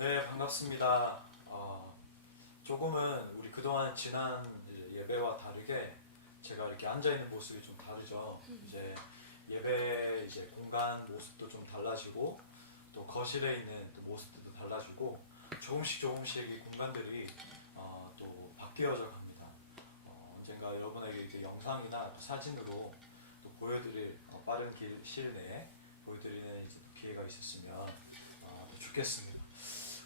네, 반갑습니다. 조금은 우리 그동안 지난 예배와 다르게 제가 이렇게 앉아있는 모습이 좀 다르죠. 이제 예배 이제 공간 모습도 좀 달라지고 또 거실에 있는 또 모습들도 달라지고 조금씩 이 공간들이 또 바뀌어져 갑니다. 언젠가 여러분에게 이렇게 영상이나 또 사진으로 또 보여드릴 빠른 시일 내에 보여드리는 이제 기회가 있었으면 좋겠습니다.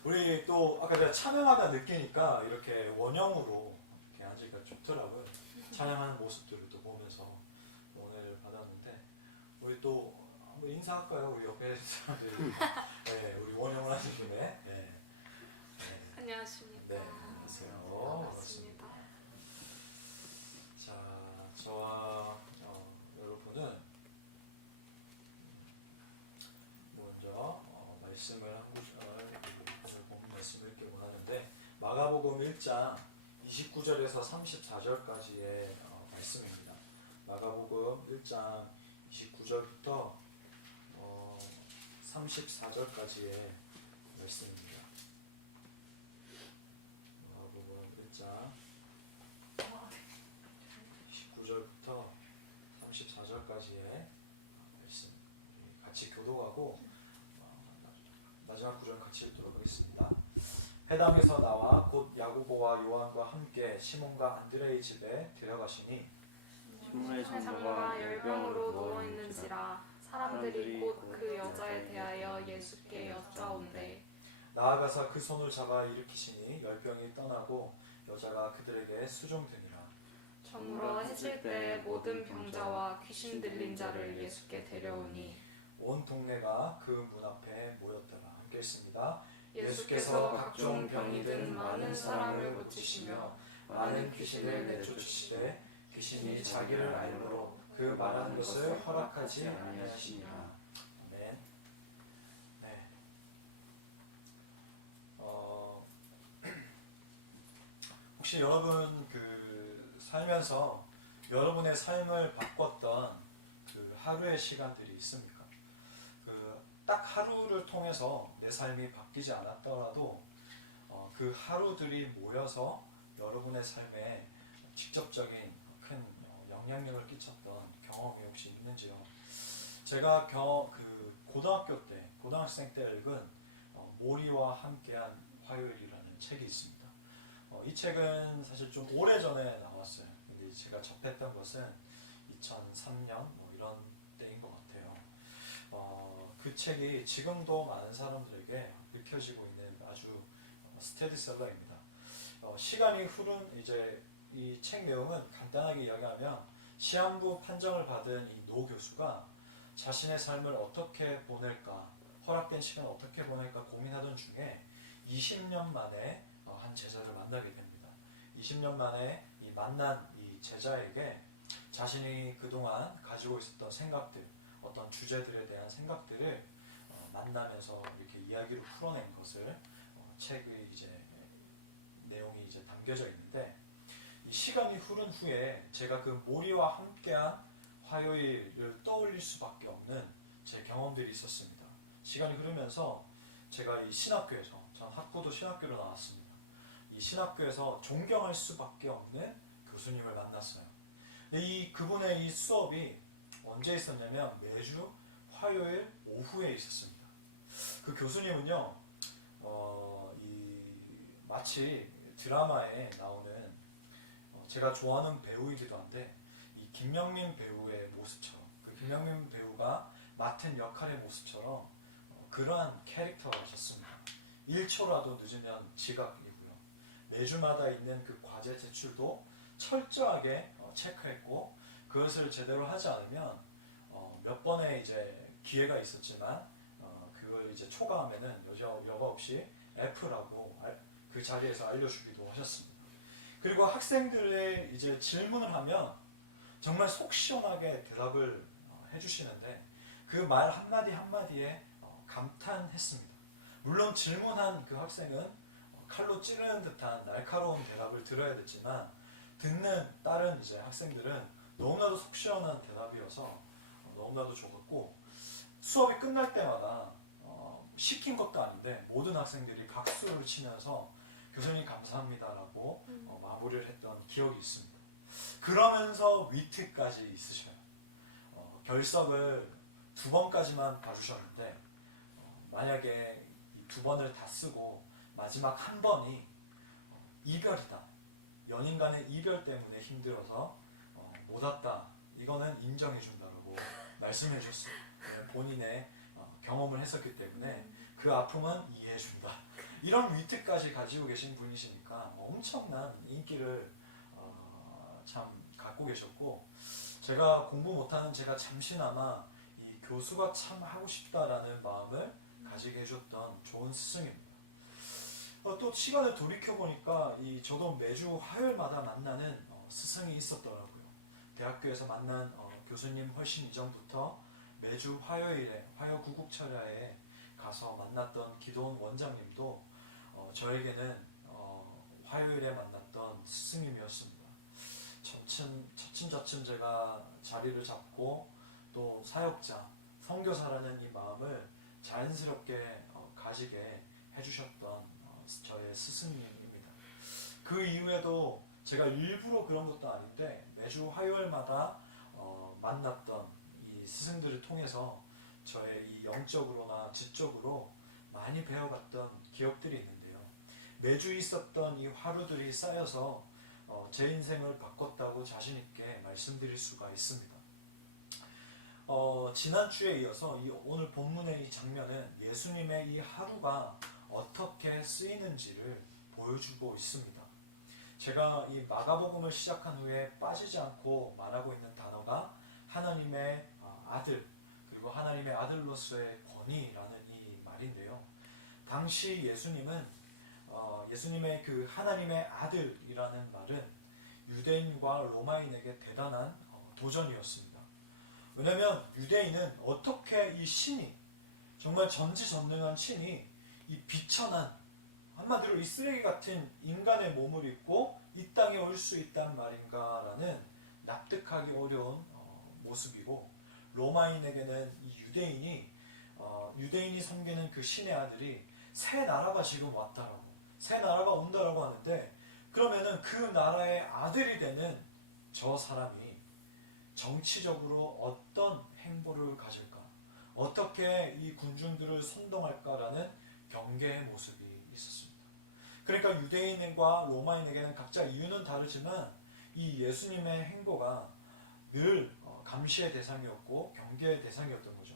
우리 또 아까 제가 찬양하다 느끼니까 이렇게 원형으로 이렇게 앉으니까 좋더라고요. 찬양하는 모습들을 또 보면서 오늘 받았는데 우리 또 한번 인사할까요? 우리 옆에 사람들이 네, 우리 원형을 하신 분에 네. 안녕하십니까. 네, 안녕하세요. 반갑습니다. 자, 저와 여러분은 먼저 말씀을 한 오늘 본 말씀을 읽기 원하는데 마가복음 1장 29절에서 34절까지의 말씀입니다. 마가복음 1장 29절부터 34절까지의 말씀입니다. 마가복음 1장 19절부터 34절까지의 말씀 같이 교독하고 마지막 구절 같이 읽도록 하겠습니다. 회당에서 나와 곧 야고보와 요한과 함께 시몬과 안드레의 집에 들어가시니 시몬의 장모가 열병으로 누워있는지라 사람들이 곧 그 여자에 대하여 예수께 여짜온대. 나아가사 그 손을 잡아 일으키시니 열병이 떠나고 여자가 그들에게 수종되니라. 저물어 해질 때 모든 병자와 귀신 들린 자를 예수께 데려오니 온 동네가 그 문 앞에 모였더라. 함께 읽습니다. 예수께서 각종 병이 든 많은 사람을 고치시며 많은 귀신을 내쫓으시되 귀신이 자기를 알므로 그 말하는 것을 허락하지 아니하시니라. 아멘. 네. 혹시 여러분 그 살면서 여러분의 삶을 바꿨던 그 하루의 시간들이 있습니까? 딱 하루를 통해서 내 삶이 바뀌지 않았더라도 그 하루들이 모여서 여러분의 삶에 직접적인 큰 영향력을 끼쳤던 경험이 혹시 있는지요? 제가 고등학교 때, 고등학생 때 읽은 모리와 함께한 화요일이라는 책이 있습니다. 이 책은 사실 좀 오래전에 나왔어요. 근데 제가 접했던 것은 2003년 이런 때인 것 같아요. 그 책이 지금도 많은 사람들에게 읽혀지고 있는 아주 스테디셀러입니다. 시간이 흐른 이제 이 책 내용은 간단하게 이야기하면 시한부 판정을 받은 이 노 교수가 자신의 삶을 어떻게 보낼까, 허락된 시간을 어떻게 보낼까 고민하던 중에 20년 만에 한 제자를 만나게 됩니다. 20년 만에 이 만난 이 제자에게 자신이 그동안 가지고 있었던 생각들, 어떤 주제들에 대한 생각들을 만나면서 이렇게 이야기로 풀어낸 것을 책의 이제 내용이 이제 담겨져 있는데, 이 시간이 흐른 후에 제가 그 모리와 함께한 화요일을 떠올릴 수밖에 없는 제 경험들이 있었습니다. 시간이 흐르면서 제가 이 신학교에서, 전 학부도 신학교로 나왔습니다. 이 신학교에서 존경할 수밖에 없는 교수님을 만났어요. 그분의 이 수업이 언제 있었냐면 매주 화요일 오후에 있었습니다. 그 교수님은요, 마치 드라마에 나오는 제가 좋아하는 배우이기도 한데 이 김명민 배우의 모습처럼, 그 김명민 배우가 맡은 역할의 모습처럼 그러한 캐릭터셨습니다. 1초라도 늦으면 지각이고요. 매주마다 있는 그 과제 제출도 철저하게 체크했고, 그것을 제대로 하지 않으면 몇 번의 이제 기회가 있었지만 그걸 이제 초과하면은 여과 없이 F라고 그 자리에서 알려주기도 하셨습니다. 그리고 학생들의 이제 질문을 하면 정말 속 시원하게 대답을 해주시는데 그 말 한마디 한마디에 감탄했습니다. 물론 질문한 그 학생은 칼로 찌르는 듯한 날카로운 대답을 들어야 됐지만 듣는 다른 이제 학생들은 너무나도 속 시원한 대답이어서 너무나도 좋았고, 수업이 끝날 때마다 시킨 것도 아닌데 모든 학생들이 박수를 치면서 교수님 감사합니다라고 마무리를 했던 기억이 있습니다. 그러면서 위트까지 있으셔요. 결석을 2번까지만 봐주셨는데 만약에 이 2번을 다 쓰고 마지막 한 번이 이별이다. 연인 간의 이별 때문에 힘들어서 못 왔다. 이거는 인정해 준다라고 말씀해 주셨어요. 본인의 경험을 했었기 때문에 그 아픔은 이해해 준다. 이런 위트까지 가지고 계신 분이시니까 엄청난 인기를 참 갖고 계셨고, 제가 공부 못하는 제가 잠시나마 이 교수가 참 하고 싶다라는 마음을 가지게 해줬던 좋은 스승입니다. 또 시간을 돌이켜 보니까 저도 매주 화요일마다 만나는 스승이 있었더라고요. 대학교에서 만난 교수님 훨씬 이전부터 매주 화요일에 화요 구국철야에 가서 만났던 기도원 원장님도 저에게는 화요일에 만났던 스승님이었습니다. 차츰 제가 자리를 잡고 또 사역자, 선교사라는 이 마음을 자연스럽게 가지게 해주셨던 저의 스승님입니다. 그 이후에도 제가 일부러 그런 것도 아닌데 매주 화요일마다 만났던 이 스승들을 통해서 저의 이 영적으로나 지적으로 많이 배워갔던 기억들이 있는데요. 매주 있었던 이 하루들이 쌓여서 제 인생을 바꿨다고 자신 있게 말씀드릴 수가 있습니다. 지난주에 이어서 오늘 본문의 이 장면은 예수님의 이 하루가 어떻게 쓰이는지를 보여주고 있습니다. 제가 이 마가복음을 시작한 후에 빠지지 않고 말하고 있는 단어가 하나님의 아들, 그리고 하나님의 아들로서의 권위라는 이 말인데요. 당시 예수님의 그 하나님의 아들이라는 말은 유대인과 로마인에게 대단한 도전이었습니다. 왜냐하면 유대인은 어떻게 이 신이, 정말 전지전능한 신이 이 비천한, 한마디로 이 쓰레기 같은 인간의 몸을 입고 이 땅에 올 수 있단 말인가라는 납득하기 어려운 모습이고, 로마인에게는 이 유대인이 섬기는 그 신의 아들이 새 나라가 지금 왔다라고, 새 나라가 온다라고 하는데, 그러면은 그 나라의 아들이 되는 저 사람이 정치적으로 어떤 행보를 가질까, 어떻게 이 군중들을 선동할까라는 경계의 모습이 있었습니다. 그러니까 유대인과 로마인에게는 각자 이유는 다르지만 이 예수님의 행보가 늘 감시의 대상이었고 경계의 대상이었던 거죠.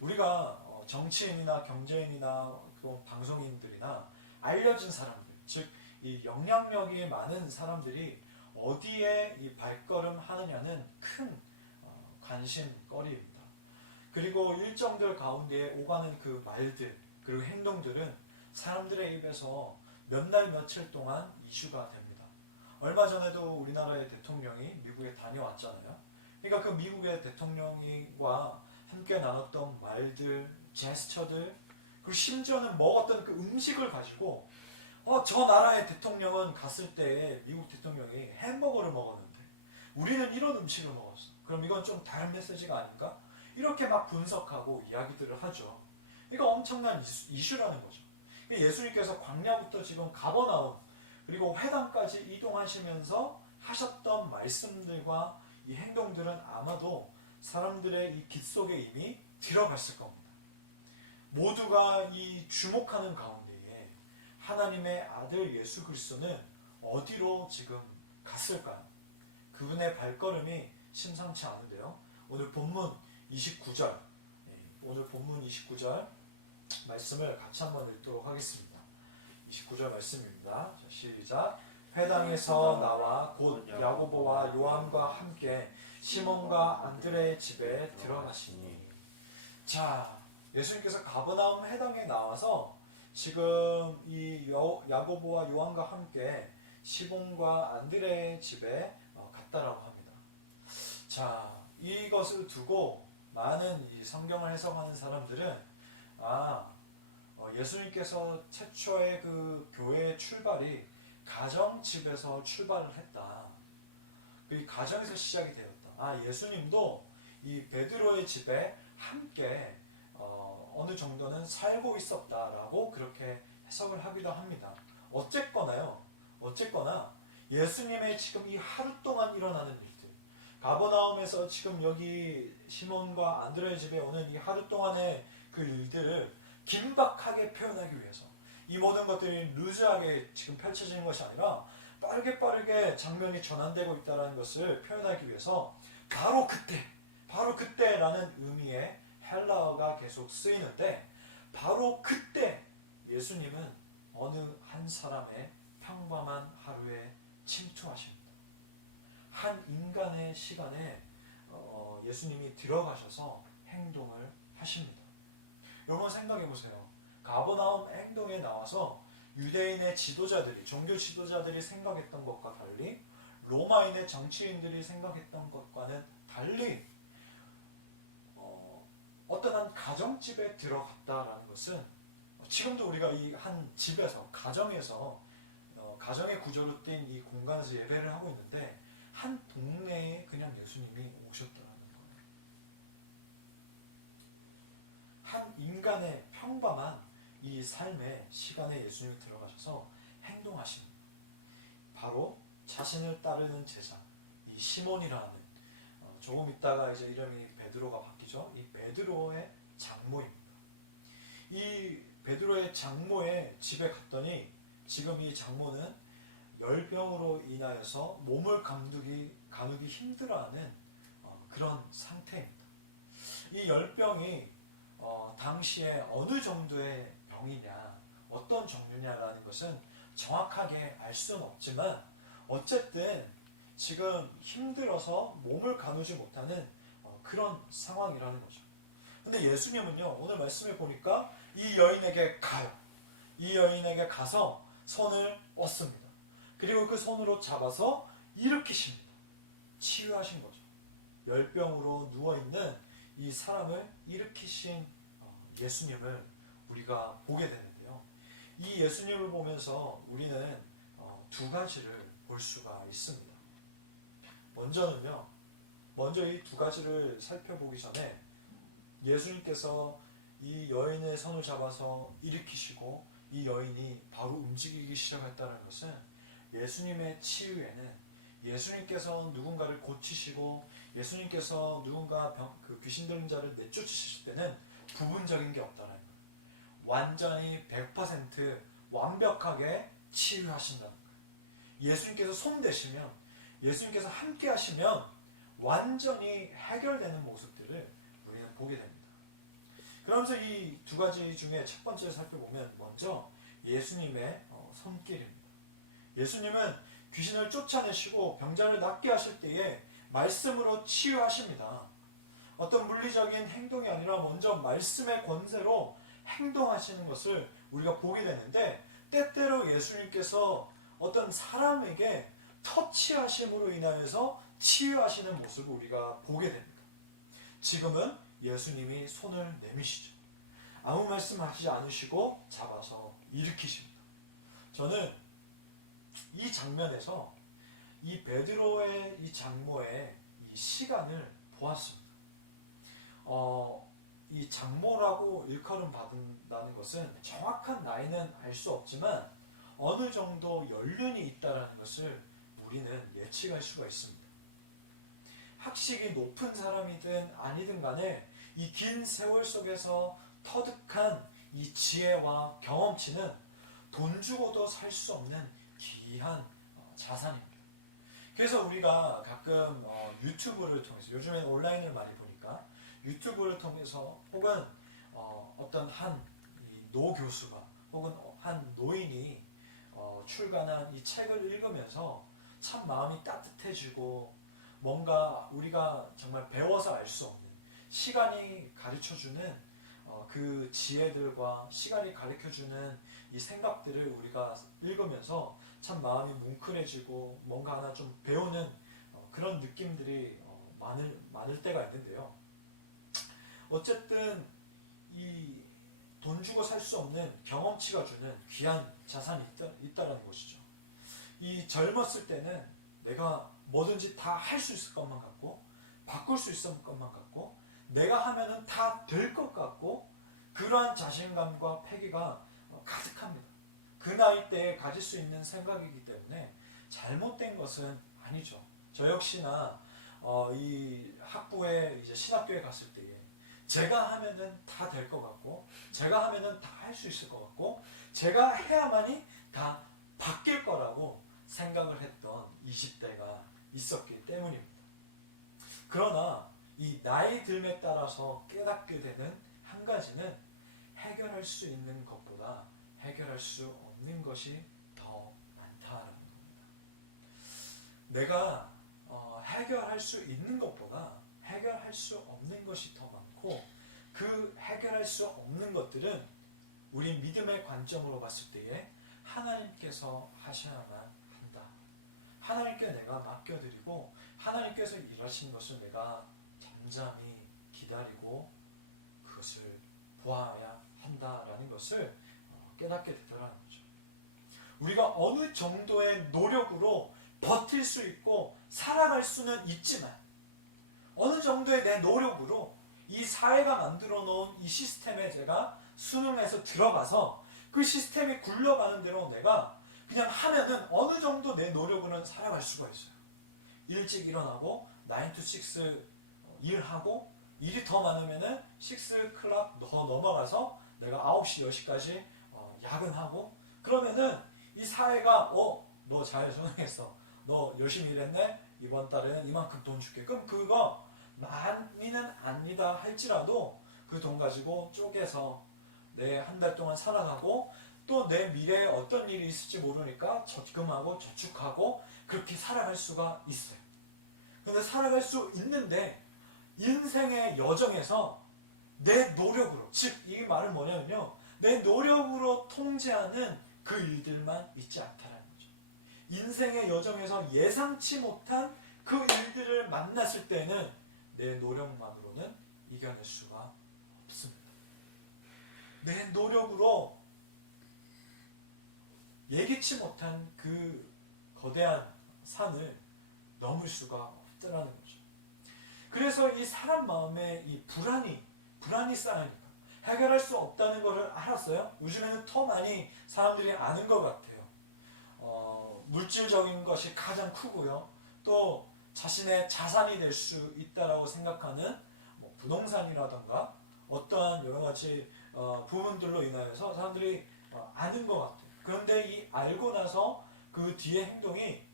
우리가 정치인이나 경제인이나 방송인들이나 알려진 사람들, 즉 이 영향력이 많은 사람들이 어디에 이 발걸음 하느냐는 큰 관심거리입니다. 그리고 일정들 가운데 오가는 그 말들, 그리고 행동들은 사람들의 입에서 몇 날 며칠 동안 이슈가 됩니다. 얼마 전에도 우리나라의 대통령이 미국에 다녀왔잖아요. 그러니까 그 미국의 대통령과 함께 나눴던 말들, 제스처들, 그리고 심지어는 먹었던 그 음식을 가지고 저 나라의 대통령은 갔을 때 미국 대통령이 햄버거를 먹었는데 우리는 이런 음식을 먹었어. 그럼 이건 좀 다른 메시지가 아닌가? 이렇게 막 분석하고 이야기들을 하죠. 이거 엄청난 이슈라는 거죠. 예수님께서 광야부터 지금 가버나움, 그리고 회당까지 이동하시면서 하셨던 말씀들과 이 행동들은 아마도 사람들의 이 귓 속에 이미 들어갔을 겁니다. 모두가 이 주목하는 가운데에 하나님의 아들 예수 그리스도는 어디로 지금 갔을까요? 그분의 발걸음이 심상치 않은데요. 오늘 본문 29절 말씀을 같이 한번 읽도록 하겠습니다. 29절 말씀입니다. 자, 시작. 회당에서 나와 곧 야고보와 요한과 함께 시몬과 안드레의 집에 들어가시니. 자, 예수님께서 가버나움 회당에 나와서 지금 이 야고보와 요한과 함께 시몬과 안드레의 집에 갔다라고 합니다. 자, 이것을 두고 많은 이 성경을 해석하는 사람들은 예수님께서 최초의 그 교회의 출발이 가정집에서 출발을 했다. 이 가정에서 시작이 되었다. 예수님도 이 베드로의 집에 함께 어느 정도는 살고 있었다라고 그렇게 해석을 하기도 합니다. 어쨌거나 예수님의 지금 이 하루 동안 일어나는 일들, 가버나움에서 지금 여기 시몬과 안드레의 집에 오는 이 하루 동안의 그 일들을 긴박하게 표현하기 위해서, 이 모든 것들이 루즈하게 지금 펼쳐지는 것이 아니라 빠르게 장면이 전환되고 있다는 것을 표현하기 위해서 바로 그때라는 의미의 헬라어가 계속 쓰이는데, 바로 그때 예수님은 어느 한 사람의 평범한 하루에 침투하십니다. 한 인간의 시간에 예수님이 들어가셔서 행동을 하십니다. 여러분 생각해 보세요. 가버나움 행동에 나와서 유대인의 지도자들이, 종교 지도자들이 생각했던 것과 달리, 로마인의 정치인들이 생각했던 것과는 달리 어떤 한 가정집에 들어갔다라는 것은, 지금도 우리가 이 한 집에서, 가정에서, 가정의 구조로 된 이 공간에서 예배를 하고 있는데, 한 동네에 그냥 예수님이 오셨다라는 거예요. 한 인간의 평범한 이 삶의 시간에 예수님이 들어가셔서 행동하십니다. 바로 자신을 따르는 제자, 이 시몬이라는, 조금 있다가 이제 이름이 베드로가 바뀌죠. 이 베드로의 장모입니다. 이 베드로의 장모의 집에 갔더니 지금 이 장모는 열병으로 인하여서 몸을 가누기 힘들어하는 그런 상태입니다. 이 열병이 당시에 어느 정도의 병이냐, 어떤 종류냐라는 것은 정확하게 알 수는 없지만, 어쨌든 지금 힘들어서 몸을 가누지 못하는 그런 상황이라는 거죠. 근데 예수님은요, 오늘 말씀에 보니까 이 여인에게 가요. 이 여인에게 가서 손을 뻗습니다. 그리고 그 손으로 잡아서 일으키십니다. 치유하신 거죠. 열병으로 누워있는 이 사람을 일으키신 예수님을 우리가 보게 되는데요. 이 예수님을 보면서 우리는 두 가지를 볼 수가 있습니다. 먼저 이 두 가지를 살펴보기 전에, 예수님께서 이 여인의 손을 잡아서 일으키시고 이 여인이 바로 움직이기 시작했다는 것은, 예수님의 치유에는 예수님께서 누군가를 고치시고 예수님께서 누군가 귀신 들린 자를 내쫓으실 때는 부분적인 게 없다는 거예요. 완전히 100% 완벽하게 치유하신다는 거예요. 예수님께서 손대시면, 예수님께서 함께 하시면 완전히 해결되는 모습들을 우리는 보게 됩니다. 그러면서 이 두 가지 중에 첫 번째를 살펴보면, 먼저 예수님의 손길입니다. 예수님은 귀신을 쫓아내시고 병자를 낫게 하실 때에 말씀으로 치유하십니다. 어떤 물리적인 행동이 아니라 먼저 말씀의 권세로 행동하시는 것을 우리가 보게 되는데, 때때로 예수님께서 어떤 사람에게 터치하심으로 인하여서 치유하시는 모습을 우리가 보게 됩니다. 지금은 예수님이 손을 내미시죠. 아무 말씀하시지 않으시고 잡아서 일으키십니다. 저는 이 장면에서 이 베드로의 이 장모의 이 시간을 보았습니다. 이 장모라고 일컬음 받는다는 것은 정확한 나이는 알 수 없지만 어느 정도 연륜이 있다는 것을 우리는 예측할 수가 있습니다. 학식이 높은 사람이든 아니든 간에 이 긴 세월 속에서 터득한 이 지혜와 경험치는 돈 주고도 살 수 없는 귀한 자산입니다. 그래서 우리가 가끔 유튜브를 통해서, 요즘엔 온라인을 많이 보니까 유튜브를 통해서, 혹은 어떤 한 노 교수가, 혹은 한 노인이 출간한 이 책을 읽으면서 참 마음이 따뜻해지고, 뭔가 우리가 정말 배워서 알 수 없는, 시간이 가르쳐주는 그 지혜들과 시간이 가르쳐주는 이 생각들을 우리가 읽으면서 참 마음이 뭉클해지고 뭔가 하나 좀 배우는 그런 느낌들이 많을 때가 있는데요. 어쨌든 이 돈 주고 살 수 없는 경험치가 주는 귀한 자산이 있다는 것이죠. 이 젊었을 때는 내가 뭐든지 다 할 수 있을 것만 같고, 바꿀 수 있을 것만 같고, 내가 하면은 다 될 것 같고 그러한 자신감과 패기가 가득합니다. 그 나이 때에 가질 수 있는 생각이기 때문에 잘못된 것은 아니죠. 저 역시나 이 학부에 이제 신학교에 갔을 때에 제가 하면은 다 될 것 같고 제가 하면은 다 할 수 있을 것 같고 제가 해야만이 다 바뀔 거라고 생각을 했던 20대가 있었기 때문입니다. 그러나 이 나이 들에 따라서 깨닫게 되는 한 가지는 해결할 수 있는 것보다 해결할 수 없는 것이 더 많다라는 겁니다. 내가 해결할 수 있는 것보다 해결할 수 없는 것이 더 많고 그 해결할 수 없는 것들은 우리 믿음의 관점으로 봤을 때에 하나님께서 하셔야만 한다. 하나님께 내가 맡겨드리고 하나님께서 일하신 것을 내가 잠잠히 기다리고 그것을 보아야 한다라는 것을 깨닫게 되더라는 거죠. 우리가 어느 정도의 노력으로 버틸 수 있고 살아갈 수는 있지만 어느 정도의 내 노력으로 이 사회가 만들어 놓은 이 시스템에 제가 순응해서 들어가서 그 시스템이 굴러가는 대로 내가 그냥 하면은 어느 정도 내 노력으로는 살아갈 수가 있어요. 일찍 일어나고 9 to 6 일하고 일이 더 많으면은 6 클럽 더 넘어가서 내가 9시 10시까지 야근하고 그러면은 이 사회가 너 잘 순응했어. 너 열심히 일했네. 이번 달에는 이만큼 돈 줄게. 그럼 그거 많이는 아니다 할지라도 그 돈 가지고 쪼개서 내 한 달 동안 살아가고 또 내 미래에 어떤 일이 있을지 모르니까 적금하고 저축하고 그렇게 살아갈 수가 있어요. 근데 살아갈 수 있는데 인생의 여정에서 내 노력으로, 즉 이 말은 뭐냐면요, 내 노력으로 통제하는 그 일들만 있지 않다라는 거죠. 인생의 여정에서 예상치 못한 그 일들을 만났을 때는 내 노력만으로는 이겨낼 수가 없습니다. 내 노력으로 예기치 못한 그 거대한 산을 넘을 수가 없더라는 거죠. 그래서 이 사람 마음에 이 불안이 쌓이니까 해결할 수 없다는 것을 알았어요. 요즘에는 더 많이 사람들이 아는 것 같아요. 물질적인 것이 가장 크고요. 또 자신의 자산이 될 수 있다라고 생각하는 부동산이라던가 어떠한 여러 가지 부분들로 인하여서 사람들이 아는 것 같아요. 그런데 이 알고 나서 그 뒤의 행동이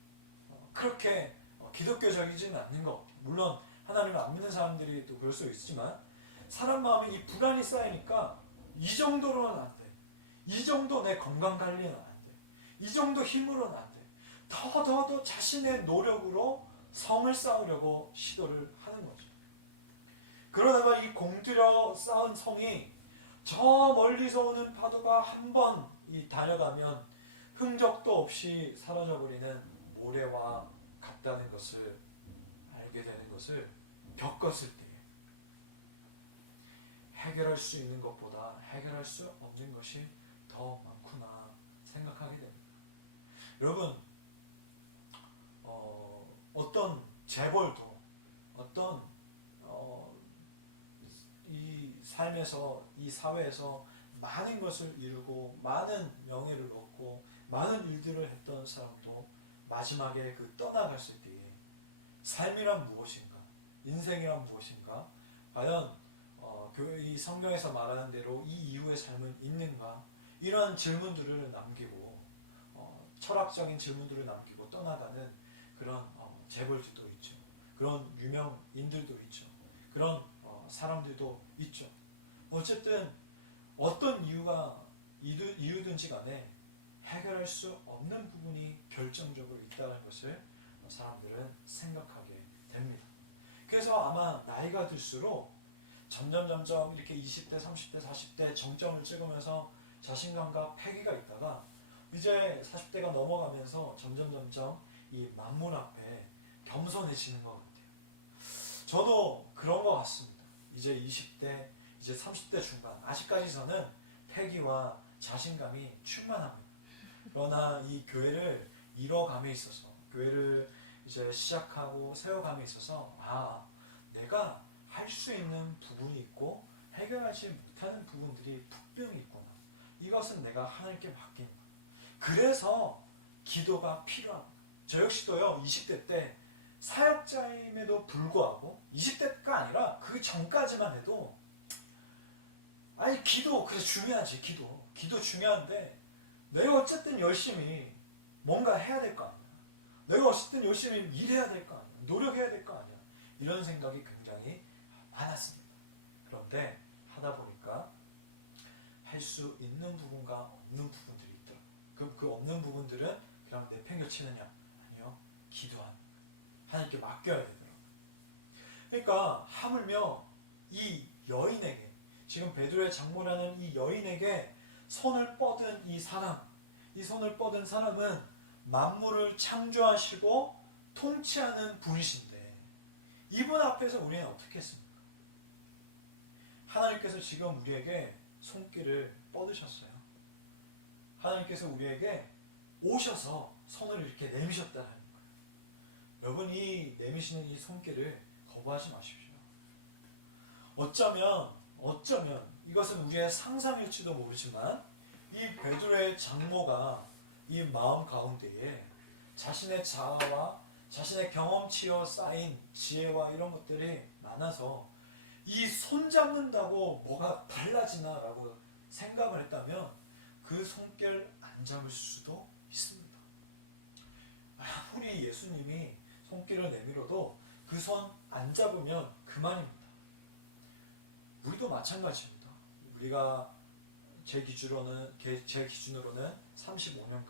그렇게 기독교적이지는 않는 것 같아요. 물론 하나님을 안 믿는 사람들이 또 그럴 수 있지만 사람 마음에 이 불안이 쌓이니까 이 정도로는 안 돼. 이 정도 내 건강 관리는 안 돼. 이 정도 힘으로는 안 돼. 더 자신의 노력으로 성을 쌓으려고 시도를 하는 거죠. 그러다가 이 공들여 쌓은 성이 저 멀리서 오는 파도가 한번 달려가면 흔적도 없이 사라져버리는 모래와 같다는 것을 알게 되는 것을 겪었을 때에 해결할 수 있는 것보다 해결할 수 없는 것이 더 많구나 생각하게 됩니다. 여러분, 어떤 재벌도 어떤 이 삶에서 이 사회에서 많은 것을 이루고 많은 명예를 얻고 많은 일들을 했던 사람도 마지막에 그 떠나갔을 때에 삶이란 무엇인가, 인생이란 무엇인가, 과연 이 성경에서 말하는 대로 이 이후의 삶은 있는가, 이런 질문들을 남기고 철학적인 질문들을 남기고 떠나가는 그런 재벌들도 있죠. 그런 유명인들도 있죠. 그런 사람들도 있죠. 어쨌든 어떤 이유든지 간에 해결할 수 없는 부분이 결정적으로 있다는 것을 사람들은 생각하게 됩니다. 그래서 아마 나이가 들수록 점점 이렇게 20대, 30대, 40대 정점을 찍으면서 자신감과 패기가 있다가 이제 40대가 넘어가면서 점점 이 만물 앞에 겸손해지는 것 같아요. 저도 그런 것 같습니다. 이제 20대, 이제 30대 중반, 아직까지서는 패기와 자신감이 충만합니다. 그러나 이 교회를 이뤄감에 있어서, 교회를 이제 시작하고 세워감에 있어서 내가 할 수 있는 부분이 있고 해결하지 못하는 부분들이 분명히 있구나. 이것은 내가 하나님께 맡긴 거야. 그래서 기도가 필요합니다. 저 역시도요, 20대 때 사역자임에도 불구하고 20대가 아니라 그 전까지만 해도 아니 기도 그래 중요하지. 기도 중요한데 내가 어쨌든 열심히 뭔가 해야 될 거 아니야. 내가 어쨌든 열심히 일해야 될 거 아니야. 노력해야 될 거 아니야. 이런 생각이 굉장히 많았습니다. 그런데 하다 보니까 할 수 있는 부분과 없는 부분들이 있더라고요. 그 없는 부분들은 그냥 내팽겨치느냐? 아니요. 기도하는 거예요. 하나님께 맡겨야 되더라고요. 그러니까 하물며 이 여인에게, 지금 베드로의 장모라는 이 여인에게 손을 뻗은 이 손을 뻗은 사람은 만물을 창조하시고 통치하는 분이신데 이분 앞에서 우리는 어떻게 했습니까? 하나님께서 지금 우리에게 손길을 뻗으셨어요. 하나님께서 우리에게 오셔서 손을 이렇게 내미셨다는 거예요. 여러분, 이 내미시는 이 손길을 거부하지 마십시오. 어쩌면 이것은 우리의 상상일지도 모르지만 이 베드로의 장모가 이 마음 가운데에 자신의 자아와 자신의 경험치로 쌓인 지혜와 이런 것들이 많아서 이 손 잡는다고 뭐가 달라지나 라고 생각을 했다면 그 손길 안 잡을 수도 있습니다. 아무리 예수님이 손길을 내밀어도 그 손 안 잡으면 그만입니다. 우리도 마찬가지입니다. 우리가 제 기준으로는 35년간,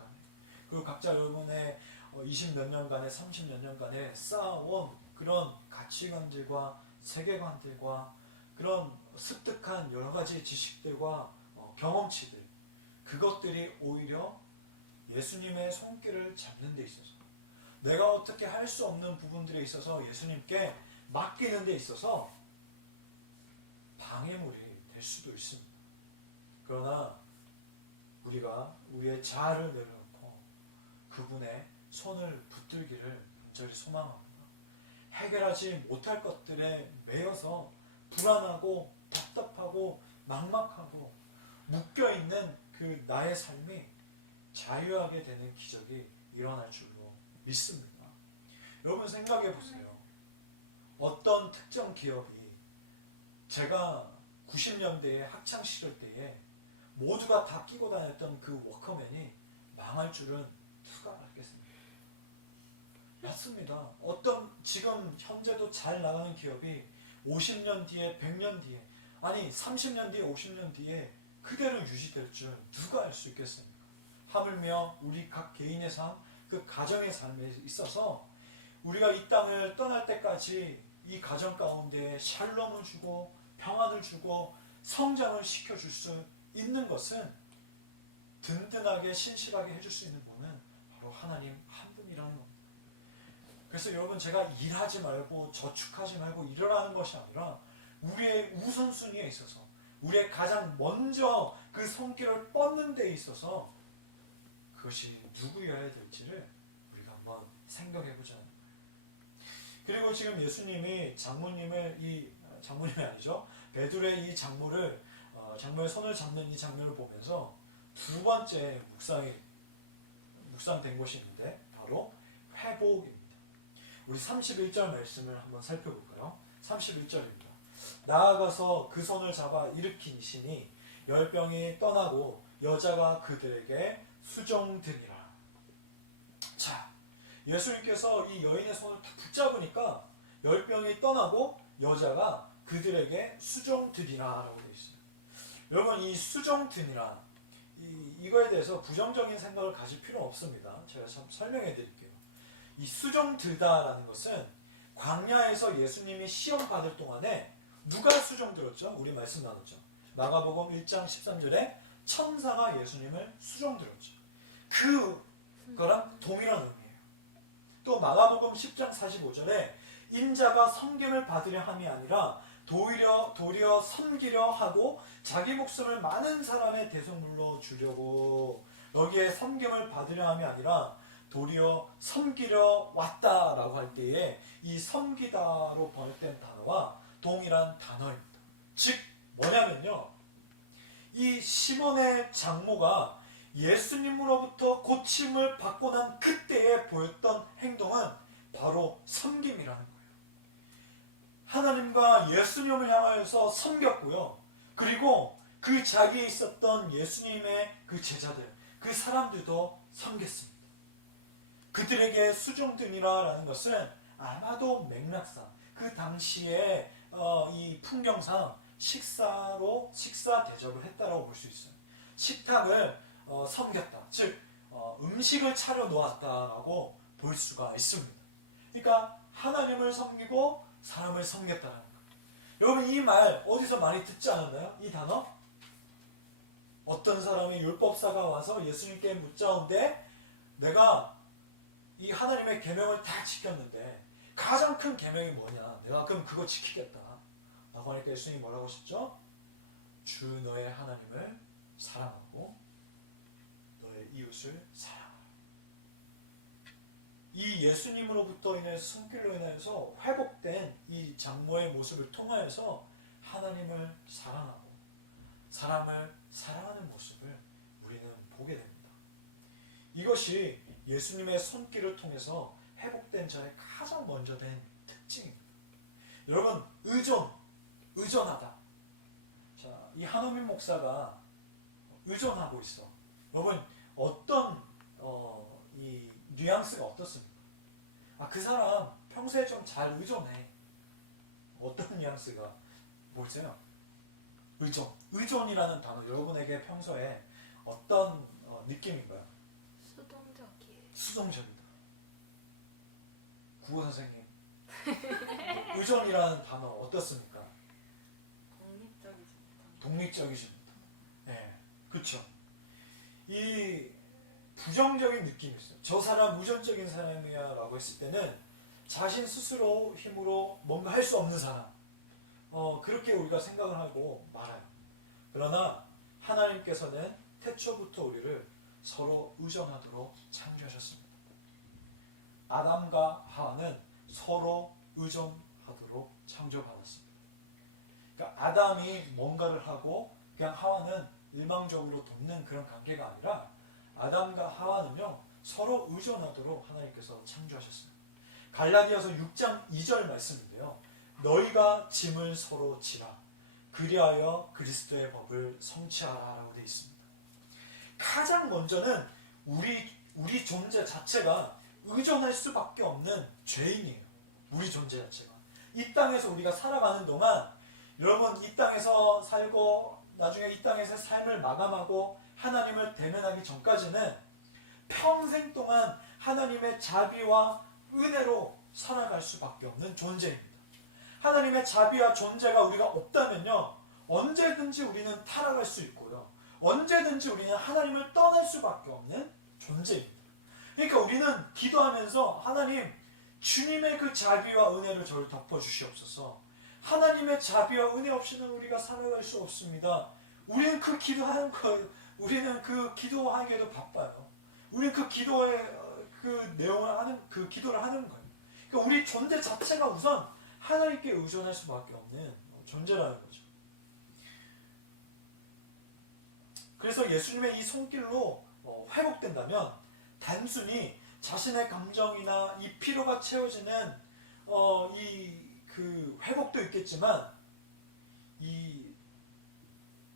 그리고 각자 여러분의 20몇 년간의 30몇 년간의 쌓아온 그런 가치관들과 세계관들과 그런 습득한 여러 가지 지식들과 경험치들, 그것들이 오히려 예수님의 손길을 잡는 데 있어서, 내가 어떻게 할 수 없는 부분들에 있어서 예수님께 맡기는 데 있어서 방해물이 될 수도 있습니다. 그러나 우리가 우리의 자아를 내려놓고 그분의 손을 붙들기를 간절히 소망합니다. 해결하지 못할 것들에 매여서 불안하고 답답하고 막막하고 묶여있는 그 나의 삶이 자유하게 되는 기적이 일어날 줄로 믿습니다. 여러분 생각해 보세요. 어떤 특정 기업이 제가 90년대에 학창시절 때에 모두가 다 끼고 다녔던 그 워커맨이 망할 줄은 누가 알겠습니까? 맞습니다. 어떤 지금 현재도 잘 나가는 기업이 50년 뒤에 100년 뒤에 아니 30년 뒤에 50년 뒤에 그대로 유지될 줄 누가 알 수 있겠습니까? 하물며 우리 각 개인의 삶, 그 가정의 삶에 있어서 우리가 이 땅을 떠날 때까지 이 가정 가운데 샬롬을 주고 평안을 주고 성장을 시켜줄 수 있는 것은 든든하게 신실하게 해줄 수 있는 분은 바로 하나님 한 분이라는 겁니다. 그래서 여러분, 제가 일하지 말고 저축하지 말고 이러라는 것이 아니라 우리의 우선순위에 있어서 우리의 가장 먼저 그 손길을 뻗는 데 있어서 그것이 누구여야 될지를 우리가 한번 생각해 보자는 거예요. 그리고 지금 예수님이 장모님이 아니죠, 베드로의 이 장모의 손을 잡는 이 장면을 보면서 두 번째 묵상된 것이 있는데 바로 회복입니다. 우리 31절 말씀을 한번 살펴볼까요? 31절입니다. 나아가서 그 손을 잡아 일으키시니 열병이 떠나고 여자가 그들에게 수종드니라. 자, 예수님께서 이 여인의 손을 딱 붙잡으니까 열병이 떠나고 여자가 그들에게 수종드니라 라고 되어 있어요. 여러분, 이 수종드니라, 이거에 대해서 부정적인 생각을 가질 필요는 없습니다. 제가 좀 설명해 드릴게요. 이 수종들다라는 것은 광야에서 예수님이 시험 받을 동안에 누가 수종들었죠? 우리 말씀 나눴죠. 마가복음 1장 13절에 천사가 예수님을 수종들었죠. 그거랑 동일한 의미예요. 또 마가복음 10장 45절에 인자가 섬김을 받으려 함이 아니라 도리어 섬기려 하고 자기 목숨을 많은 사람의 대속물로 주려고, 여기에 섬김을 받으려 함이 아니라 도리어 섬기려 왔다라고 할 때에 이 섬기다로 번역된 단어와 동일한 단어입니다. 즉 뭐냐면요, 이 시몬의 장모가 예수님으로부터 고침을 받고 난 그때에 보였던 행동은 바로 섬김이라는 거예요. 하나님과 예수님을 향하여서 섬겼고요. 그리고 그 자리에 있었던 예수님의 그 제자들, 그 사람들도 섬겼습니다. 그들에게 수종드니라라는 것은 아마도 맥락상 그 당시에 이 풍경상 식사 대접을 했다라고 볼 수 있어요. 식탁을 섬겼다, 즉 음식을 차려 놓았다라고 볼 수가 있습니다. 그러니까 하나님을 섬기고 사람을 섬겼다는 거예요. 여러분, 이 말 어디서 많이 듣지 않았나요? 이 단어? 어떤 사람이 율법사가 와서 예수님께 묻자온데, 내가 이 하나님의 계명을 다 지켰는데 가장 큰 계명이 뭐냐? 내가 그럼 그거 지키겠다 라고 하니까 예수님이 뭐라고 하셨죠? 주 너의 하나님을 사랑하고 너의 이웃을 사랑하라. 이 예수님으로부터 인해서 손길로 인해서 회복된 이 장모의 모습을 통하여서 하나님을 사랑하고 사람을 사랑하는 모습을 우리는 보게 됩니다. 이것이 예수님의 손길을 통해서 회복된 자의 가장 먼저 된 특징입니다. 여러분, 의존하다. 자, 이 한호민 목사가 의존하고 있어. 여러분, 어떤 이 뉘앙스가 어떻습니까? 그 사람 평소에 좀 잘 의존해. 어떤 뉘앙스가 뭐죠? 의존이라는 단어, 여러분에게 평소에 어떤 느낌인가요? 수동적이다. 국어 선생님, 의존이라는 단어 어떻습니까? 독립적이십니다. 네, 그렇죠. 이 부정적인 느낌이 있어요. 저 사람 의존적인 사람이야 라고 했을 때는 자신 스스로 힘으로 뭔가 할 수 없는 사람, 그렇게 우리가 생각을 하고 말아요. 그러나 하나님께서는 태초부터 우리를 서로 의존하도록 창조하셨습니다. 아담과 하와는 서로 의존하도록 창조받았습니다. 그러니까 아담이 뭔가를 하고 그냥 하와는 일방적으로 돕는 그런 관계가 아니라 아담과 하와는요, 서로 의존하도록 하나님께서 창조하셨습니다. 갈라디아서 6장 2절 말씀인데요, 너희가 짐을 서로 지라 그리하여 그리스도의 법을 성취하라 라고 되어 있습니다. 가장 먼저는 우리 존재 자체가 의존할 수밖에 없는 죄인이에요. 우리 존재 자체가. 이 땅에서 우리가 살아가는 동안, 여러분, 이 땅에서 살고 나중에 이 땅에서 삶을 마감하고 하나님을 대면하기 전까지는 평생 동안 하나님의 자비와 은혜로 살아갈 수밖에 없는 존재입니다. 하나님의 자비와 존재가 우리가 없다면요, 언제든지 우리는 타락할 수 있고요, 언제든지 우리는 하나님을 떠날 수밖에 없는 존재입니다. 그러니까 우리는 기도하면서, 하나님, 주님의 그 자비와 은혜를 저를 덮어주시옵소서. 하나님의 자비와 은혜 없이는 우리가 살아갈 수 없습니다. 우리는 그 기도하기에도 바빠요. 우리는 그 기도의 그 내용을 하는, 그 기도를 하는 거예요. 그러니까 우리 존재 자체가 우선 하나님께 의존할 수밖에 없는 존재라는 거죠. 그래서 예수님의 이 손길로 회복된다면 단순히 자신의 감정이나 이 피로가 채워지는 그 회복도 있겠지만, 이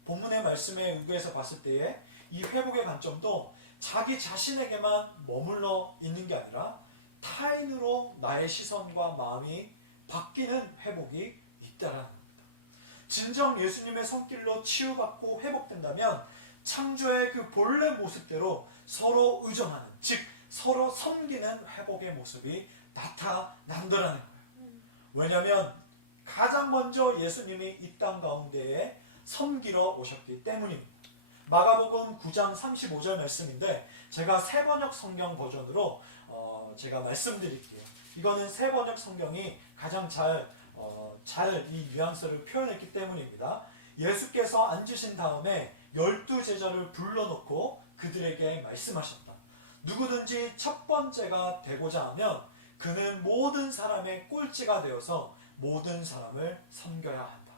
본문의 말씀에 의거해서 봤을 때에 이 회복의 관점도 자기 자신에게만 머물러 있는 게 아니라 타인으로 나의 시선과 마음이 바뀌는 회복이 있다라는 겁니다. 진정 예수님의 손길로 치유받고 회복된다면 창조의 그 본래 모습대로 서로 의존하는, 즉 서로 섬기는 회복의 모습이 나타난다라는 거예요. 왜냐하면 가장 먼저 예수님이 이 땅 가운데에 섬기러 오셨기 때문입니다. 마가복음 9장 35절 말씀인데, 제가 새번역 성경 버전으로 제가 말씀드릴게요. 이거는 새번역 성경이 가장 잘 이 뉘앙스를 표현했기 때문입니다. 예수께서 앉으신 다음에 12제자를 불러놓고 그들에게 말씀하셨다. 누구든지 첫 번째가 되고자 하면 그는 모든 사람의 꼴찌가 되어서 모든 사람을 섬겨야 한다.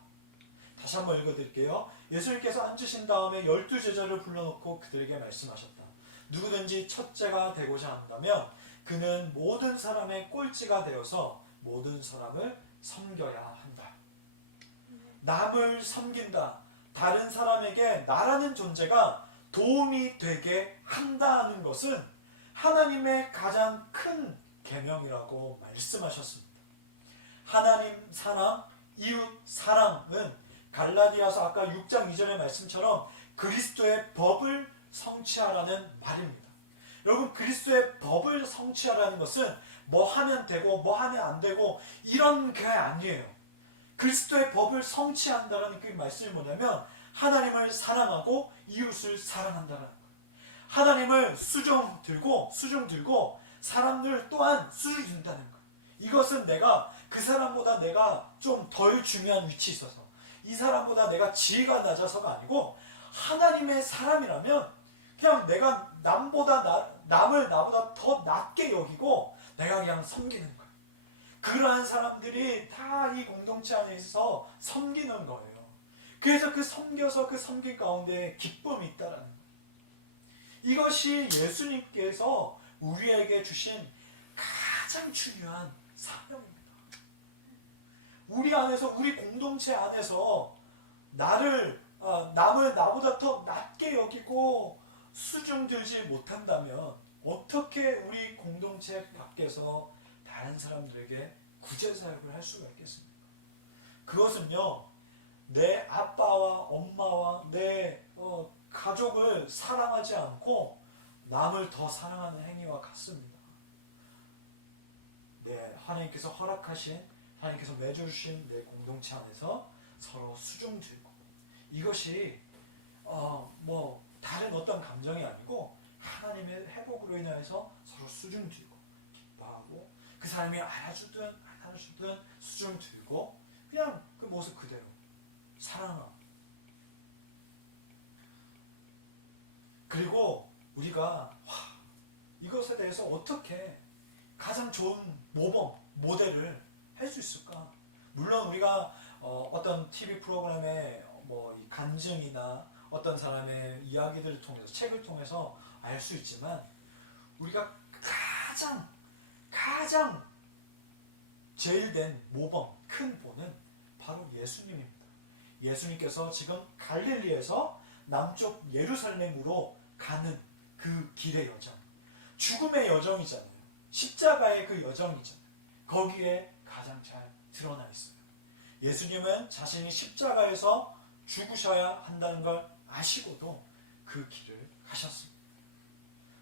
다시 한번 읽어드릴게요. 예수님께서 앉으신 다음에 12제자를 불러놓고 그들에게 말씀하셨다. 누구든지 첫째가 되고자 한다면 그는 모든 사람의 꼴찌가 되어서 모든 사람을 섬겨야 한다. 남을 섬긴다. 다른 사람에게 나라는 존재가 도움이 되게 한다는 것은 하나님의 가장 큰 계명이라고 말씀하셨습니다. 하나님 사랑, 이웃 사랑은 갈라디아서 아까 6장 2절의 말씀처럼 그리스도의 법을 성취하라는 말입니다. 여러분, 그리스도의 법을 성취하라는 것은 뭐 하면 되고 뭐 하면 안 되고 이런 게 아니에요. 그리스도의 법을 성취한다는 그 말씀이 뭐냐면 하나님을 사랑하고 이웃을 사랑한다는 거예요. 하나님을 수중 들고 사람들 또한 수중 든다는 거예요. 이것은 내가 그 사람보다 내가 좀 덜 중요한 위치에 있어서 이 사람보다 내가 지위가 낮아서가 아니고 하나님의 사람이라면 그냥 내가 남을 나보다 더 낮게 여기고 내가 그냥 섬기는 거예요. 그러한 사람들이 다 이 공동체 안에서 섬기는 거예요. 그래서 그 섬겨서 그 섬김 가운데 기쁨이 있다라는 거예요. 이것이 예수님께서 우리에게 주신 가장 중요한 사명입니다. 우리 안에서, 우리 공동체 안에서 남을 나보다 더 낮게 여기고 수중 들지 못한다면 어떻게 우리 공동체 밖에서 다른 사람들에게 구제사역을 할 수가 있겠습니까? 그것은요, 내 아빠와 엄마와 내 가족을 사랑하지 않고 남을 더 사랑하는 행위와 같습니다. 네, 하나님께서 허락하신, 하나님께서 맺어주신 내 공동체 안에서 서로 수중 들고, 이것이 다른 어떤 감정이 아니고 하나님의 회복으로 인하여서 서로 수중 들고 기뻐하고, 그 사람이 알아주든 안 알아주든 수중 들고 그냥 그 모습 그대로 사랑하고, 그리고 우리가 이것에 대해서 어떻게 가장 좋은 모델을 할 수 있을까? 물론 우리가 어떤 TV 프로그램의 이 간증이나 어떤 사람의 이야기들을 통해서, 책을 통해서 알 수 있지만, 우리가 가장 제일 된 모범, 큰 본은 바로 예수님입니다. 예수님께서 지금 갈릴리에서 남쪽 예루살렘으로 가는 그 길의 여정, 죽음의 여정이잖아요. 십자가의 그 여정이잖아요. 거기에 가장 잘 드러나 있어요. 예수님은 자신이 십자가에서 죽으셔야 한다는 걸 아시고도 그 길을 가셨습니다.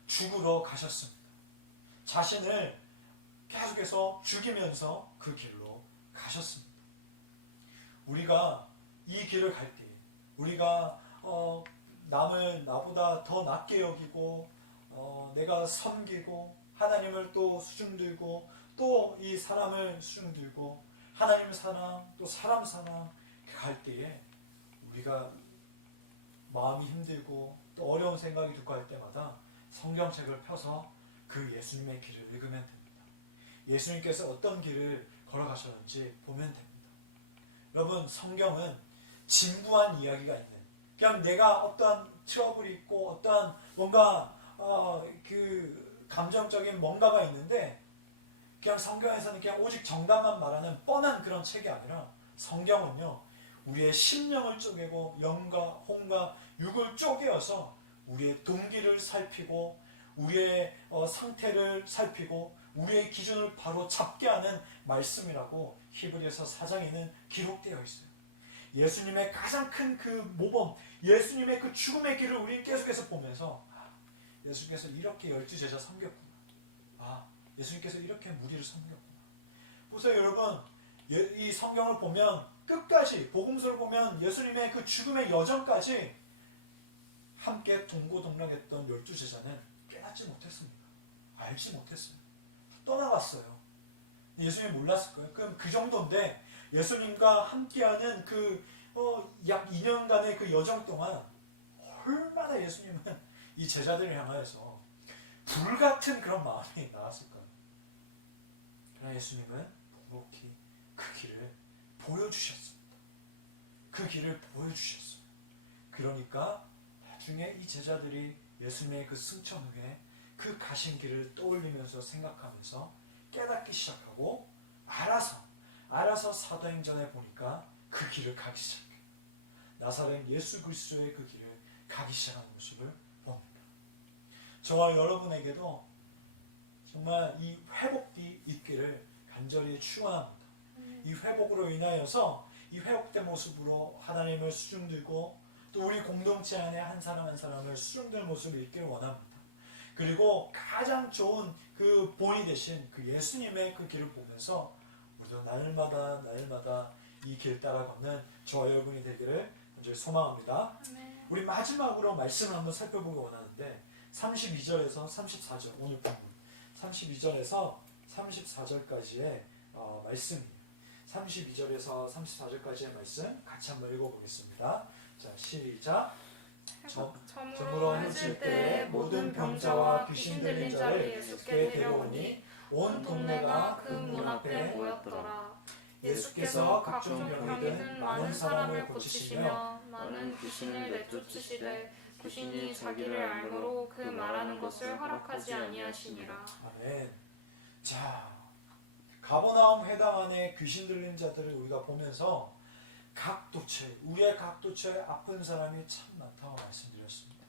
죽으러 가셨습니다. 자신을 계속해서 죽이면서 그 길로 가셨습니다. 우리가 이 길을 갈 때, 우리가 남을 나보다 더 낮게 여기고 내가 섬기고 하나님을 또 수중들고 또 이 사람을 수중들고 하나님 사랑 또 사람 사랑 갈 때에 우리가 마음이 힘들고 또 어려운 생각이 들고 할 때마다 성경책을 펴서 그 예수님의 길을 읽으면 됩니다. 예수님께서 어떤 길을 걸어가셨는지 보면 됩니다. 여러분, 성경은 진부한 이야기가 있는, 그냥 내가 어떠한 트러블이 있고 어떠한 뭔가 그 감정적인 뭔가가 있는데 그냥 성경에서는 그냥 오직 정답만 말하는 뻔한 그런 책이 아니라, 성경은요 우리의 심령을 쪼개고 영과 혼과 육을 쪼개어서 우리의 동기를 살피고 우리의 상태를 살피고 우리의 기준을 바로 잡게 하는 말씀이라고 히브리서 4장에는 기록되어 있어요. 예수님의 가장 큰 그 모범, 예수님의 그 죽음의 길을 우리는 계속해서 보면서 예수님께서 이렇게 12제자 섬겼구나, 예수님께서 이렇게 무리를 섬겼구나. 보세요 여러분, 이 성경을 보면 끝까지, 복음서를 보면 예수님의 그 죽음의 여정까지 함께 동고동락했던 12제자는 깨닫지 못했습니다. 알지 못했어요. 떠나갔어요. 예수님이 몰랐을 거예요. 그럼 그 정도인데 예수님과 함께하는 약 2년간의 그 여정 동안 얼마나 예수님은 이 제자들을 향하여서 불같은 그런 마음이 나왔을 거예요. 그러나 예수님은 묵묵히 그 길을 보여주셨습니다. 그 길을 보여주셨어요. 그러니까 나중에 이 제자들이 예수님의 그 승천 후에 그 가신 길을 떠올리면서 생각하면서 깨닫기 시작하고 알아서 사도행전에 보니까 그 길을 가기 시작해요. 나사렛 예수 그리스도의 그 길을 가기 시작하는 모습을 봅니다. 저와 여러분에게도 정말 이 회복이 있기를 간절히 축원합니다. 이 회복으로 인하여서 이 회복된 모습으로 하나님을 수중들고 또 우리 공동체 안에 한 사람 한 사람을 수중들 모습을 있기를 원합니다. 그리고 가장 좋은 그 본이 되신 그 예수님의 그 길을 보면서 우리도 날마다 이 길 따라 걷는 저와 여러분이 되기를 간절히 소망합니다. 네. 우리 마지막으로 말씀을 한번 살펴보기 원하는데 32절에서 34절 오늘 본문 32절에서 34절까지의 말씀이에요. 32절에서 34절까지의 말씀 같이 한번 읽어보겠습니다. 자, 시작. 저물어 해질 때 모든 병자와 귀신 들린 자를 예수께 데려오니 온 동네가 그 문 앞에 모였더라. 예수께서 각종 병이 든 많은 사람을 고치시며 많은 귀신을 내쫓으시되 귀신이 자기를 알므로 그 말하는 것을 허락하지 아니하시니라. 아멘. 자, 가버나움 회당 안에 귀신 들린 자들을 우리가 보면서 우리의 각 도처에 아픈 사람이 참 많다고 말씀드렸습니다.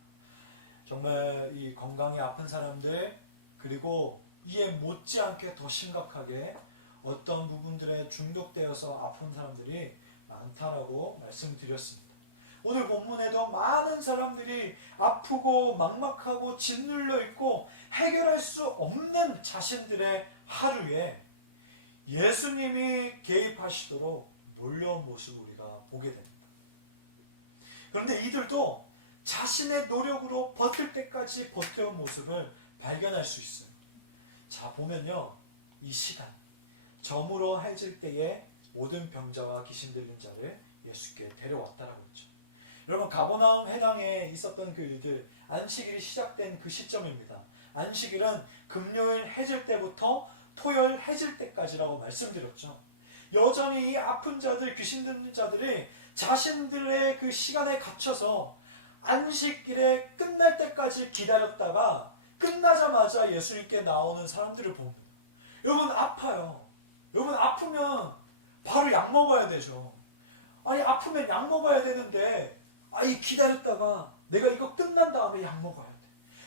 정말 이 건강이 아픈 사람들, 그리고 이에 못지않게 더 심각하게 어떤 부분들에 중독되어서 아픈 사람들이 많다라고 말씀드렸습니다. 오늘 본문에도 많은 사람들이 아프고 막막하고 짓눌려 있고 해결할 수 없는 자신들의 하루에 예수님이 개입하시도록 몰려온 모습을 우리가 보게 됩니다. 그런데 이들도 자신의 노력으로 버틸 때까지 버텨온 모습을 발견할 수 있어요. 자, 보면요, 이 시간 저물어 해질 때에 모든 병자와 귀신 들린 자를 예수께 데려왔다라고 했죠. 여러분, 가버나움 회당에 있었던 그 일들, 안식일이 시작된 그 시점입니다. 안식일은 금요일 해질 때부터 토요일 해질 때까지라고 말씀드렸죠. 여전히 이 아픈 자들, 귀신 들린 자들이 자신들의 그 시간에 갇혀서 안식일에 끝날 때까지 기다렸다가 끝나자마자 예수님께 나오는 사람들을 봅니다. 여러분, 아파요. 여러분, 아프면 바로 약 먹어야 되죠. 아니, 아프면 약 먹어야 되는데 이 기다렸다가 내가 이거 끝난 다음에 약 먹어야 돼.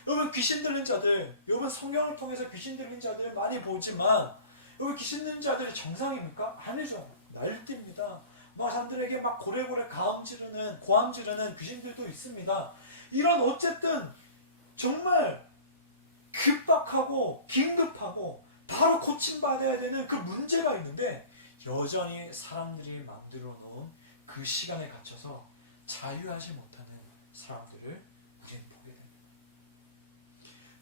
여러분, 귀신 들린 자들, 여러분 성경을 통해서 귀신 들린 자들을 많이 보지만 여러분, 귀신 들린 자들이 정상입니까? 아니죠. 날뛰입니다. 막 사람들에게 막 고래고래 고함 지르는 귀신들도 있습니다. 이런 어쨌든 정말 급박하고 긴급하고 바로 고침받아야 되는 그 문제가 있는데 여전히 사람들이 만들어 놓은 그 시간에 갇혀서 자유하지 못하는 사람들을 우리는 보게 됩니다.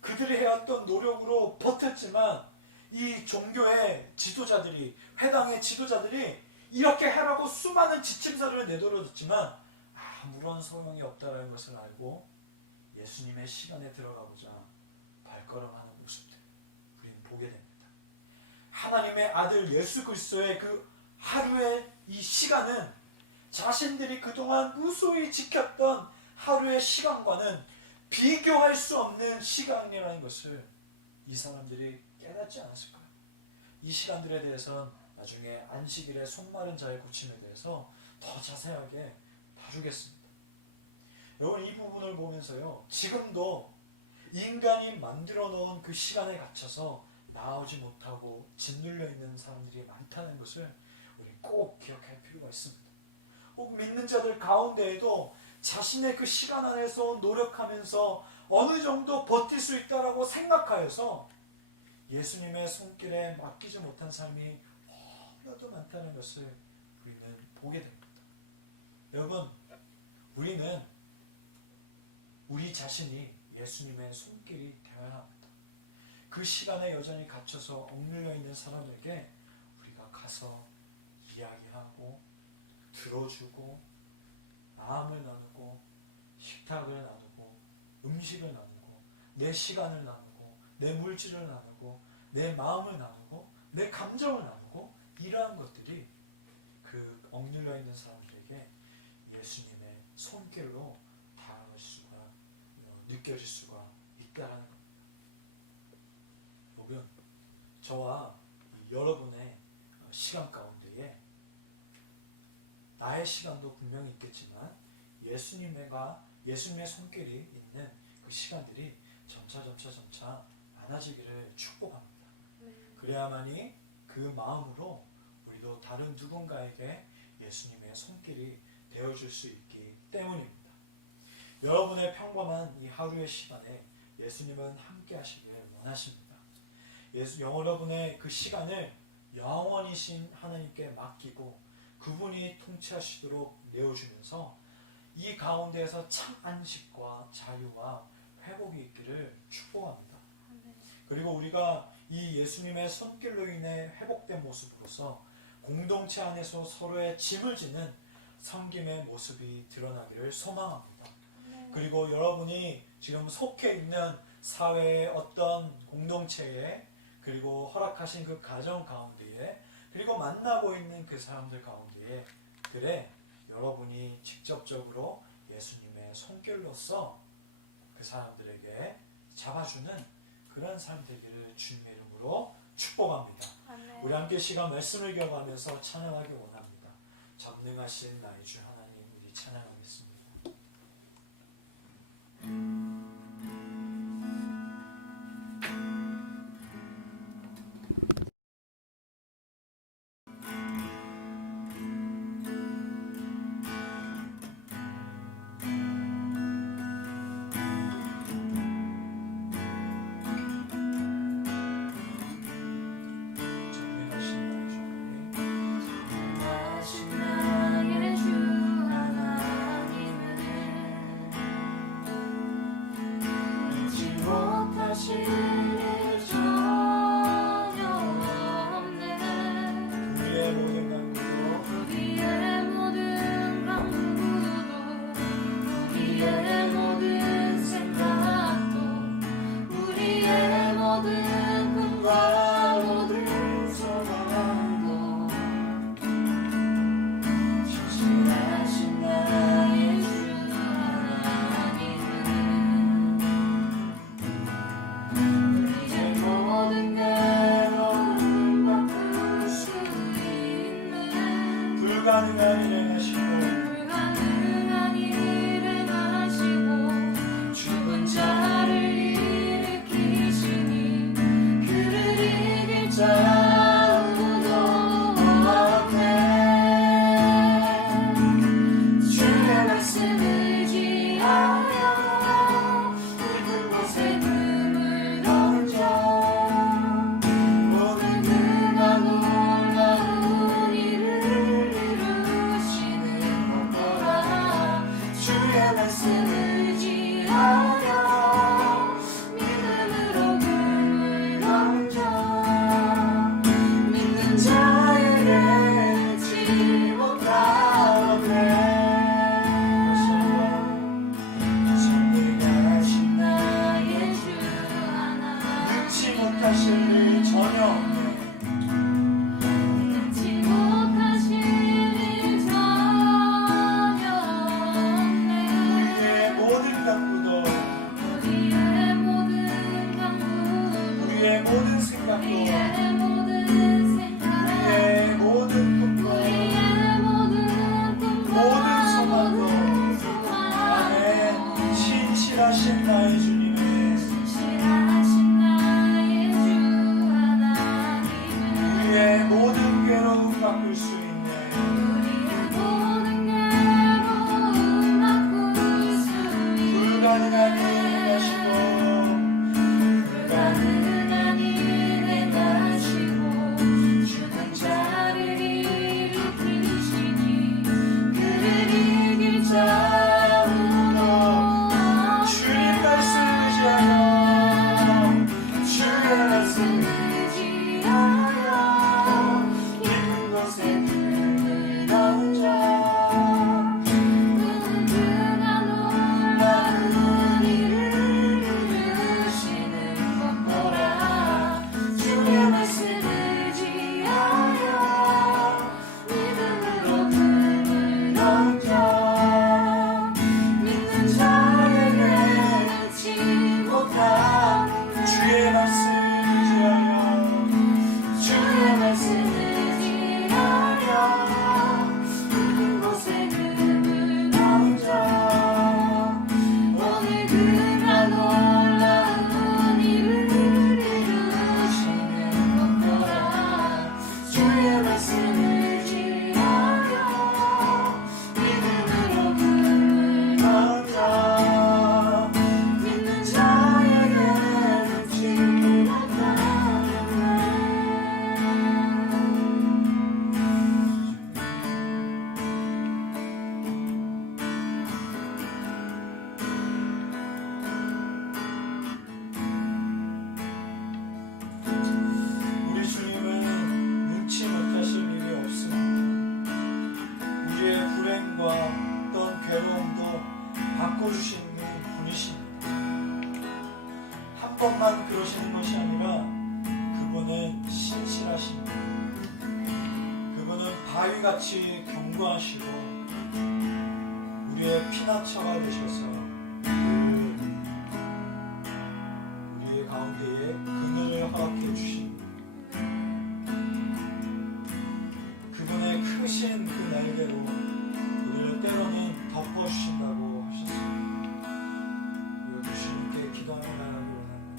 그들이 해왔던 노력으로 버텼지만 이 종교의 지도자들이, 회당의 지도자들이 이렇게 하라고 수많은 지침서를 내돌아줬지만 아무런 소용이 없다는 것을 알고 예수님의 시간에 들어가고자 발걸음하는 모습들 우리는 보게 됩니다. 하나님의 아들 예수 그리스도의 그 하루의 이 시간은 자신들이 그동안 무수히 지켰던 하루의 시간과는 비교할 수 없는 시간이라는 것을 이 사람들이 깨닫지 않았을까요? 이 시간들에 대해서는 나중에 안식일의 손마른 자의 고침에 대해서 더 자세하게 다루겠습니다. 여러분, 이 부분을 보면서요, 지금도 인간이 만들어 놓은 그 시간에 갇혀서 나오지 못하고 짓눌려 있는 사람들이 많다는 것을 우리 꼭 기억할 필요가 있습니다. 꼭 믿는 자들 가운데에도 자신의 그 시간 안에서 노력하면서 어느 정도 버틸 수 있다라고 생각하여서 예수님의 손길에 맡기지 못한 삶이 너무나도 많다는 것을 우리는 보게 됩니다. 여러분, 우리는 우리 자신이 예수님의 손길이 되어야 합니다. 그 시간에 여전히 갇혀서 억눌려 있는 사람에게 우리가 가서 이야기하고 들어주고 마음을 나누고 식탁을 나누고 음식을 나누고 내 시간을 나누고 내 물질을 나누고 내 마음을 나누고 내 감정을 나누고 이러한 것들이 느껴질 수가 있다라는 겁니다. 여러분, 저와 여러분의 시간 가운데에 나의 시간도 분명히 있겠지만 예수님의 손길이 있는 그 시간들이 점차 많아지기를 축복합니다. 그래야만이 그 마음으로 우리도 다른 누군가에게 예수님의 손길이 되어줄 수 있기 때문입니다. 여러분의 평범한 이 하루의 시간에 예수님은 함께 하시길 원하십니다. 여러분의 그 시간을 영원이신 하나님께 맡기고 그분이 통치하시도록 내어주면서 이 가운데에서 참 안식과 자유와 회복이 있기를 축복합니다. 그리고 우리가 이 예수님의 손길로 인해 회복된 모습으로서 공동체 안에서 서로의 짐을 지는 섬김의 모습이 드러나기를 소망합니다. 그리고 여러분이 지금 속해 있는 사회의 어떤 공동체에 그리고 허락하신 그 가정 가운데에 그리고 만나고 있는 그 사람들 가운데에 그래 여러분이 직접적으로 예수님의 손길로서 그 사람들에게 잡아주는 그런 삶 되기를 주님의 이름으로 축복합니다. 아멘. 우리 함께 시간 말씀을 기억하면서 찬양하기 원합니다. 전능하신 나의 주 하나님 우리 찬양하겠습니다. 불가능한 일을 하시고 죽은 자를 일으키시니 그를 이길 자 아무도 없네. 주의 말씀을 지하여 깊은 곳에 금을 던져 모든 그가 놀라운 일을 말씀을 지하여 믿음으로 금을 던져 믿는 자에게 잊지 못하네. 전능하신 나의 주 하나님 능치 못하실 일 전혀 없네. 우리의 모든 생각도 우리의 모든 꿈도 모든 소망도 아멘. 신실하신 나의 주님의 우리의 모든 괴로움 바꿀 수 있네. 불가능한 일 하시고 죽은 자를 일으키시니 그를 이길 자 아무도 주님 말씀을 지하여 주의 말씀을 지하여 깊은 곳에 주시는 분이십니다. 한 번만 그러시는 것이 아니라 그분은 신실하십니다. 그분은 바위같이 견고하시고 우리의 피난처가 되셔서 우리의 가운데에 그늘을 허락해 주십니다. 그분의 크신 그 날개로 우리를 때로는 덮어주신다고 하셨습니다. 우리 주님께 기도하며 나가기 원합니다.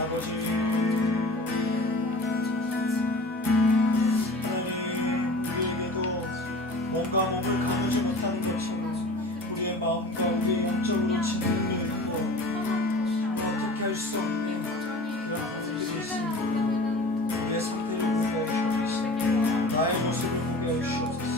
아버지, 하나님, 우리에게도 몸과 몸을 가누지 못하는 것처럼 우리의 마음과 우리의 영적으로 짓는 일도 어떻게 할 수 없는 그런 분들이 있습니다. 우리의 상태를 보게 하시옵소서. 나의 모습을 보게 하시옵소서.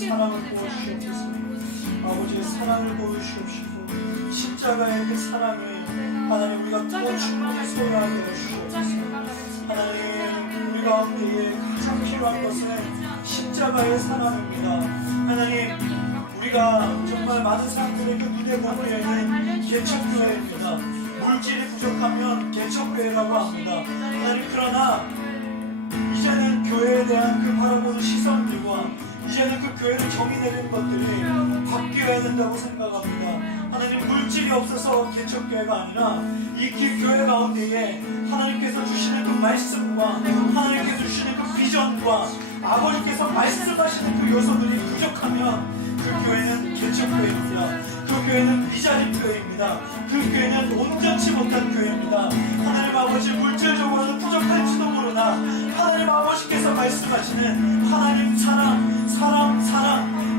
사랑을 보여주시옵소서. 아버지의 사랑을 보여주시옵시고 십자가의 그 사랑이 하나님 우리가 또 충분히 소유하게 해주시옵소서. 하나님 우리 가운데에 가장 필요한 것은 십자가의 사랑입니다. 하나님 우리가 정말 많은 사람들의 그 눈에 보이는 개척교회입니다. 물질이 부족하면 개척교회라고 합니다. 하나님 그러나 이제는 교회에 대한 그 바라보는 시선들과 이제는 그 교회를 정의내는 것들이 바뀌어야 된다고 생각합니다. 하나님 물질이 없어서 개척교회가 아니라 이 교회 가운데에 하나님께서 주시는 그 말씀과 하나님께서 주시는 그 비전과 아버지께서 말씀하시는 그 요소들이 부족하면 그 교회는 개척교회입니다. 그 교회는 미자립 교회입니다. 그 교회는 온전치 못한 교회입니다. 하나님 아버지 물질적으로는 부족할지도 모르나 하나님 아버지께서 말씀하시는 하나님 사랑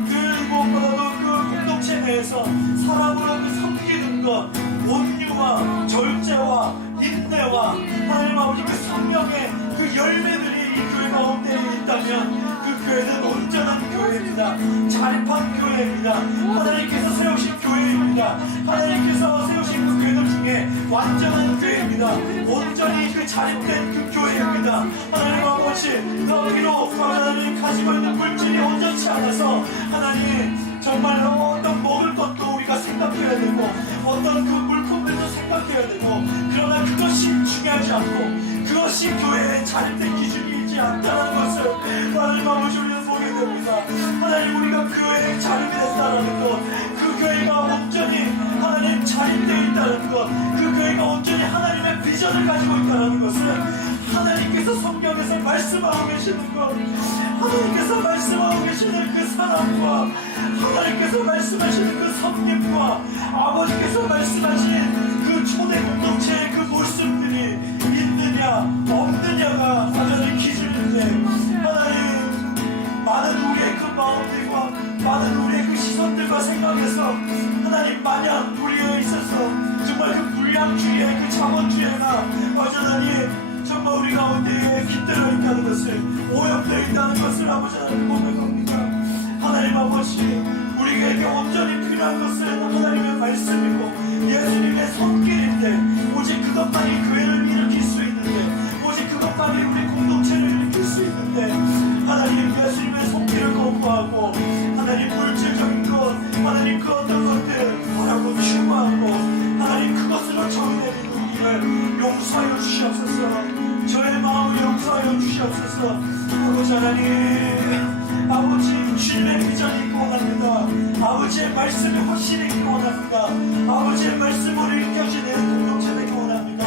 그 무엇보다도 그 공동체 내에서 사랑으로 그 섬기는 것 온유와 절제와 인내와 하나님 아버지 그 성령의 그 열매들이 이 교회 가운데 있다면 그 교회는 온전한 교회입니다. 자립한 교회입니다. 하나님께서 세우신 교회입니다. 하나님께서 세우신 그 교회들 중에 완전한 교회입니다. 온전히 그 자립된 그 교회입니다. 하나님 아버지 비록 하나님 가지고 있는 물질이 온전치 않아서 하나님 정말 어떤 먹을 것도 우리가 생각해야 되고 어떤 그 물품들도 생각해야 되고 그러나 그것이 중요하지 않고 그것이 교회의 자립된 기준이지 않다는 것을 하나님 아버지 우리는 보게 됩니다. 하나님 우리가 교회에 자립했다는 것, 그 교회가 온전히 하나님 자립되어 있다는 것, 그 교회가 온전히 하나님의 비전을 가지고 있다는 것은 하나님께서 성경에서 말씀하고 계시는 것, 하나님께서 말씀하고 계시는 그 사랑과 하나님께서 말씀하시는 그 섭리과 아버지께서 말씀하신 그 초대 공동체의 그 모습들이 있느냐 없느냐가 하나님 기준인데 하나님 많은 우리의 그 마음들과 많은 우리의 그 시선들과 생각해서 하나님 만약 우리에 있어서 정말 그 불량주의의 그 자본주의가 완전하니 정말 우리 가운데에 깃들어 있다는 것을 오염되어 있다는 것을 아버지 하나님 고백합니다. 하나님 아버지 우리에게 온전히 필요한 것은 하나님의 말씀이고 예수님의 손길인데 오직 그것만이 교회를 일으킬 수 있는데 오직 그것만이 우리 공동체를 일으킬 수 있는데 주시옵소서. 아버지 하나님, 아버지 주님의 비전이 있기 원합니다. 아버지의 말씀이 확실히 있기 원합니다. 아버지의 말씀으로 이겨지는 공동체 되기 원합니다.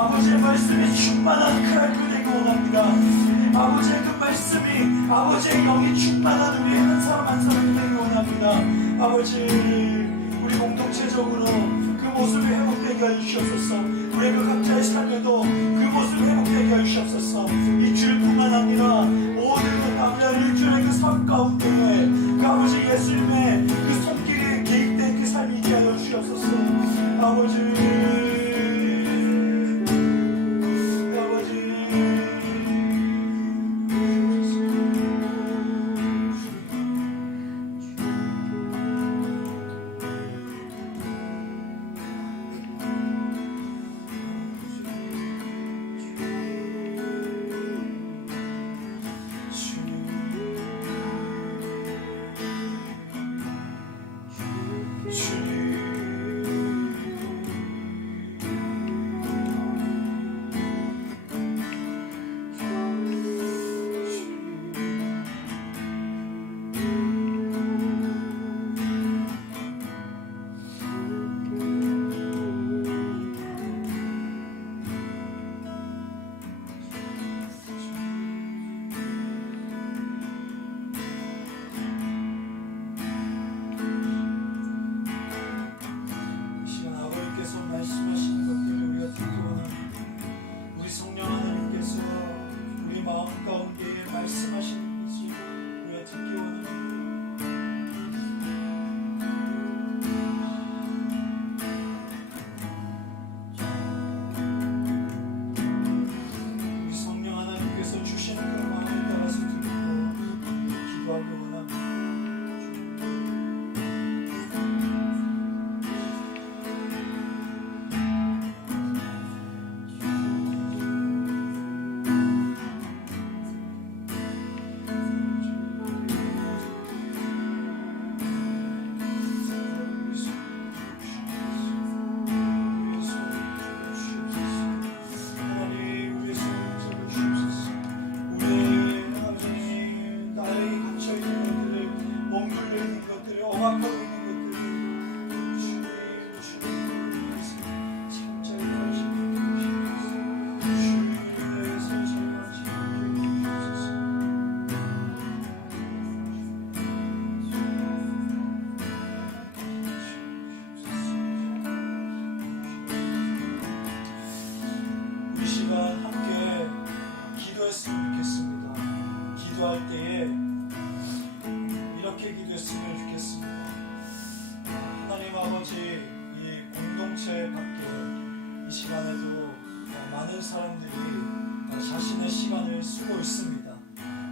아버지의 말씀이 충만한 그 학교 되기 원합니다. 아버지의 그 말씀이 아버지의 영이 충만한 우리 한 사람 한 사람이 되기 원합니다. 아버지, 우리 공동체적으로 그 모습이 회복되게 해주시옵소서. 우리 그 각자의 삶에도 그 모습이 회복되게 해주시옵소서. 이 주일뿐만 아니라 모든 그 남녀 일주일의 그 삶 가운데에 그 아버지 예수님의 그 손길이 개입된 그 삶이 있게 하여 주시옵소서. 아버지, 말씀하시는 것들을 우리가 듣기 원합니다. 우리 성령 하나님께서 우리 마음 가운데 말씀하시는 것을 우리가 듣기 원합니다. 우리 성령 하나님께서 주시는 그 마음에 따라서 듣고 기도하기 원합니다. 기도할 때에 이렇게 기도했으면 좋겠습니다. 하나님 아버지, 이 공동체 밖에 이 시간에도 많은 사람들이 자신의 시간을 쓰고 있습니다.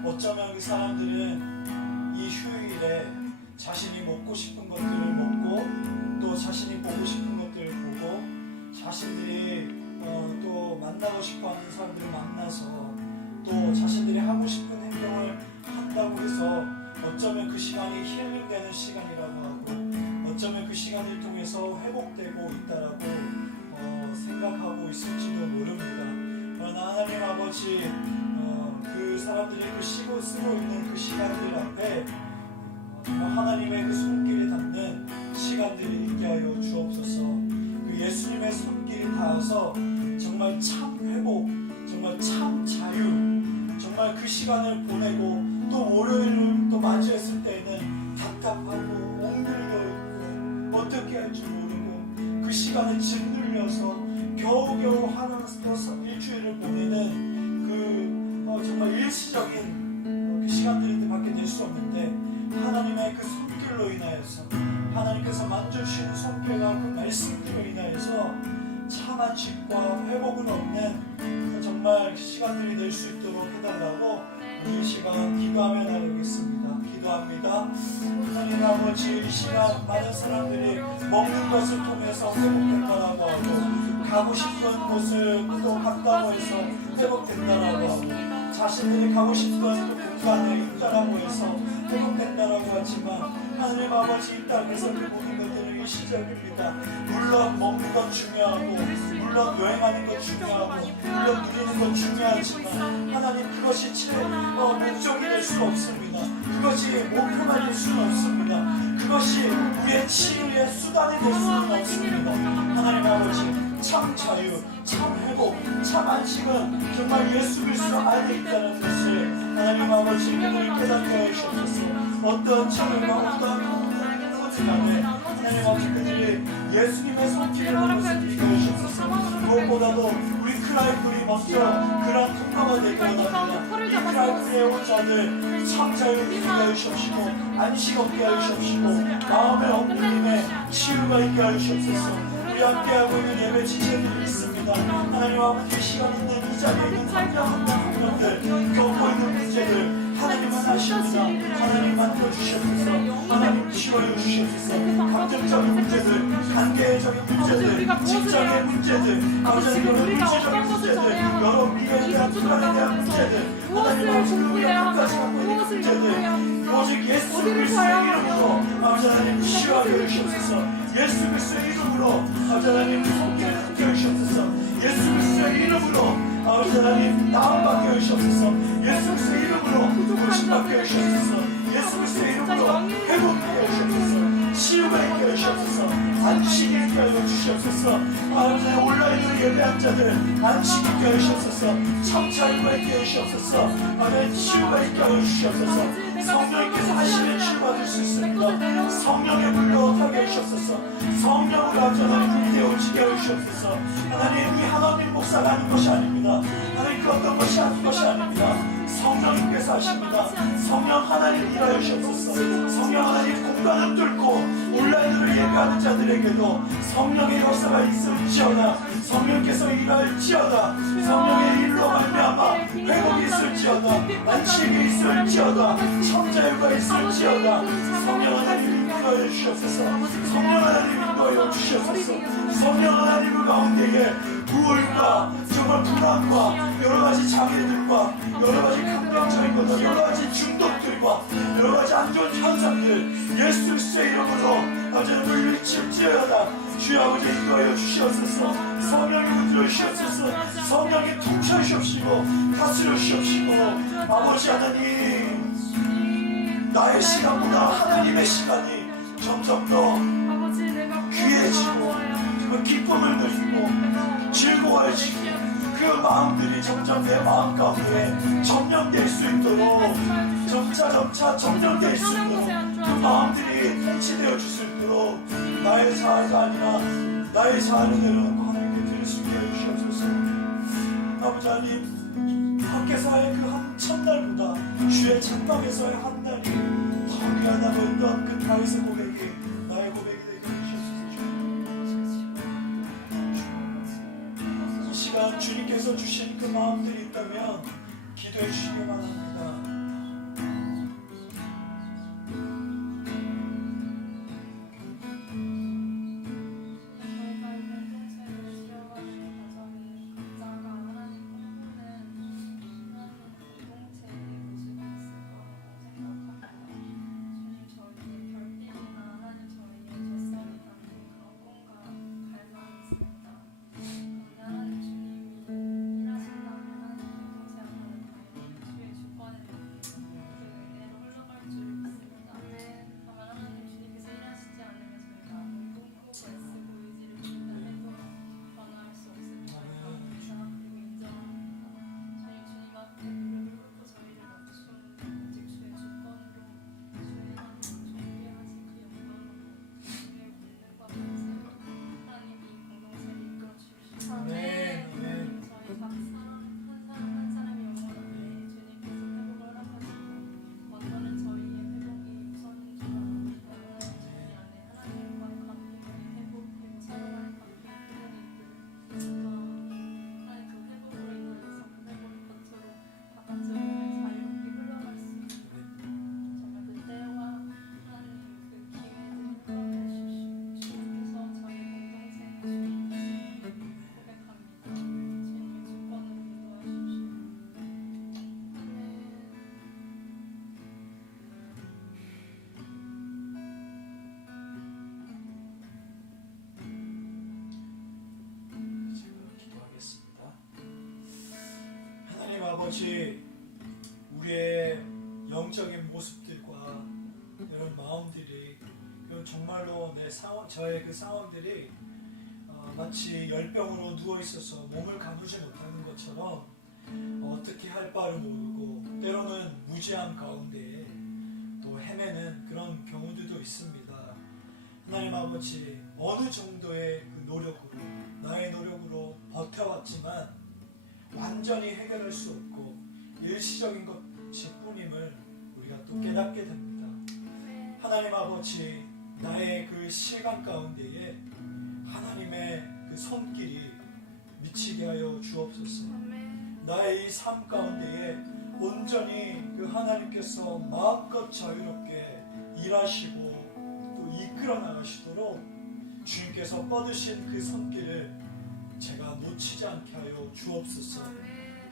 어쩌면 그 사람들은 이 휴일에 자신이 먹고 싶은 것들을 먹고 또 자신이 보고 싶은 것들을 보고 자신들이 또 만나고 싶어하는 사람들을 만나서 또 자신들이 하고 싶은 행동을 한다고 해서 어쩌면 그 시간이 힐링되는 시간이라고 하고 어쩌면 그 시간을 통해서 회복되고 있다라고 생각하고 있을지도 모릅니다. 그러나 하나님 아버지, 그 사람들이 그 쓰고 있는 그 시간들 앞에 하나님의 그 손길이 닿는 시간들이 있게 하여 주옵소서. 그 예수님의 손길이 닿아서 정말 참 회복, 정말 참 자유, 정말 그 시간을 보내고 또 월요일을 또 맞이했을 때에는 답답하고 옹졸되어 있고 어떻게 할지 모르고 그 시간을 짓눌려서 겨우겨우 하는 일주일을 보내는 그 정말 일시적인 그 시간들인데 밖에 낼 수 없는데 하나님의 그 손길로 인하여서 하나님께서 만져주시는 손길과 그 말씀들로 인하여서 참 안식과 회복을 얻는 정말 시간들이 될 수 있도록 해달라고 이 시간 기도하며 나누겠습니다. 기도합니다. 하나님 아버지, 이 시간 많은 사람들이 먹는 것을 통해서 회복된다라고 하고 가고 싶은 곳을 또 갔다고 해서 회복된다라고 하고 자신들이 가고 싶은 그 공간에 있다라고 해서 회복된다라고 하지만 하나님 아버지, 이 땅에서 그 모든 것들은 일시적입니다. 물론 먹는 건 중요하고 물론 여행하는 것 중요하고 물론 누리는 것 중요하지만 하나님 그것이 목적이 될 수는 없습니다. 그것이 목표가 될 수는 없습니다. 그것이 우리의 치유의 수단이 될 수는 없습니다. 하나님 아버지 참 자유, 참 회복, 참 안식은 정말 예수 그리스도 안에 있다는 것을 하나님 아버지 그들을 깨닫게 하시옵소서. 어떤 참을과 어떠한 것을 간에 하나님 아버지 그들이 예수님의 손길을 하는 것을 믿게 하시옵소서. 무엇보다도 우리 크라이플이 먼저 그런 통과가 되게 원합니다. 이 크라이플에 온 자들 참 자유를 누리게 하시옵시고 안식 얻게 하시옵시고 마음의 엉뚱림에 치유가 있게 하시옵소서. 우리 함께하고 있는 예배 지체들이 있습니다. 하나님 아버지 시간 있는 이 자리에 있는 한 명들 겪고 있는 문제들 하나님은 아십니다. 하나님 만들어주시옵소서. 하나님 치워여 주시옵소서. 감정적인 문제들, 관계적인 문제들, 직장의 문제들, 아버지 여러 물질적인 문제들, 여러 미래에 대한 불안에 대한 문제들, 하나님 아버지 우리가까지 갖고 있는 문제들 오직 예수 그리스도의 이름으로 아버지 하나님 치유하게 주시옵소서. 예수 그리스도의 이름으로 아버지 하나님 손길을 흔들어 주시옵소서. 예수 그리스도의 이름으로 아버지 하나님 나음받게 하시옵소서. 예수 그리스도의 이름으로 고침받게 하시옵소서. 예수 그리스도의 이름으로 회복하게 하시옵소서. 치유가 있게 하시옵소서. 안식이 있게 하여 주시옵소서. 아버지 온라인으로 예배한 자들 안식 있게 하시옵소서. 참 자유가 있게 하시옵소서. 아버지 치유가 있게 하여 주시옵소서. 성령님께서 하시면 치유받을 수 있습니다. 성령의 물로 타게 하시옵소서. 성령으로 아버지 하나님 되어지게 하시옵소서. 하나님 이 하나님 목사가 하는 것이 아닙니다. 하나님 그 어떤 것이 하는 것이 아닙니다. 성령님께서 하십니다. 성령 하나님 일하여 주옵소서. 성령 하나님 공간을 뚫고 온라인으로 예배하는 자들에게도 성령의 역사가 있을지어다. 성령께서 일할지어다. 성령의 일로 말미암아 회복이 있을지어다. 안식이 있을지어다. 참자유가 있을지어다. 성령 하나님 인도하여 주시옵소서. 성령 하나님 인도하여 주시옵소서. 성령 하나님 가운데에 우울과 정말 불안과 여러가지 장애들과 여러가지 감정적인 것들 여러가지 중독들과 여러가지 안 좋은 현상들 예수 그리스도의 이름으로 아버지는 물리칠지어다. 주여 아버지 인도하여 주시옵소서. 성령이 문들어 주시옵소서. 성령이 통치하시옵시고 다스려 주시옵시고 아버지 하나님 나의 시간보다 하나님의 시간이 점점 더 귀해지고 정말 기쁨을 누리고 즐거워지고 그 마음들이 점점 내 마음 가운데 점령될 수 있도록 점차 점령될 수 있도록 그 마음들이 통치되어 줄 수 있도록 나의 자아가 아니라 나의 자아를 내려놓고 하나님께 드릴 수 있게 해주시옵소서. 아버지 하나님 밖에서의 그 한 첫날보다 주의 창밖에서의 한 날이 더 귀하다고 했던 그 다윗의 고백이 나의 고백이 되게 해주시옵소서. 이 시간 주님께서 주신 그 마음들이 있다면 기도해 주시기 바랍니다. 아버지, 우리의 영적인 모습들과 이런 마음들이 정말로 저의 그 상황들이 마치 열병으로 누워 있어서 몸을 가누지 못하는 것처럼 어떻게 할 바를 모르고 때로는 무지함 가운데 또 헤매는 그런 경우들도 있습니다. 하나님 아버지, 어느 정도의 그 노력으로, 나의 노력으로 버텨왔지만 완전히 해결할 수 없고 일시적인 것일 뿐임을 우리가 또 깨닫게 됩니다. 하나님 아버지, 나의 그 시간 가운데에 하나님의 그 손길이 미치게 하여 주옵소서. 나의 이 삶 가운데에 온전히 그 하나님께서 마음껏 자유롭게 일하시고 또 이끌어 나가시도록 주님께서 뻗으신 그 손길을 제가 놓치지 않게 하여 주옵소서.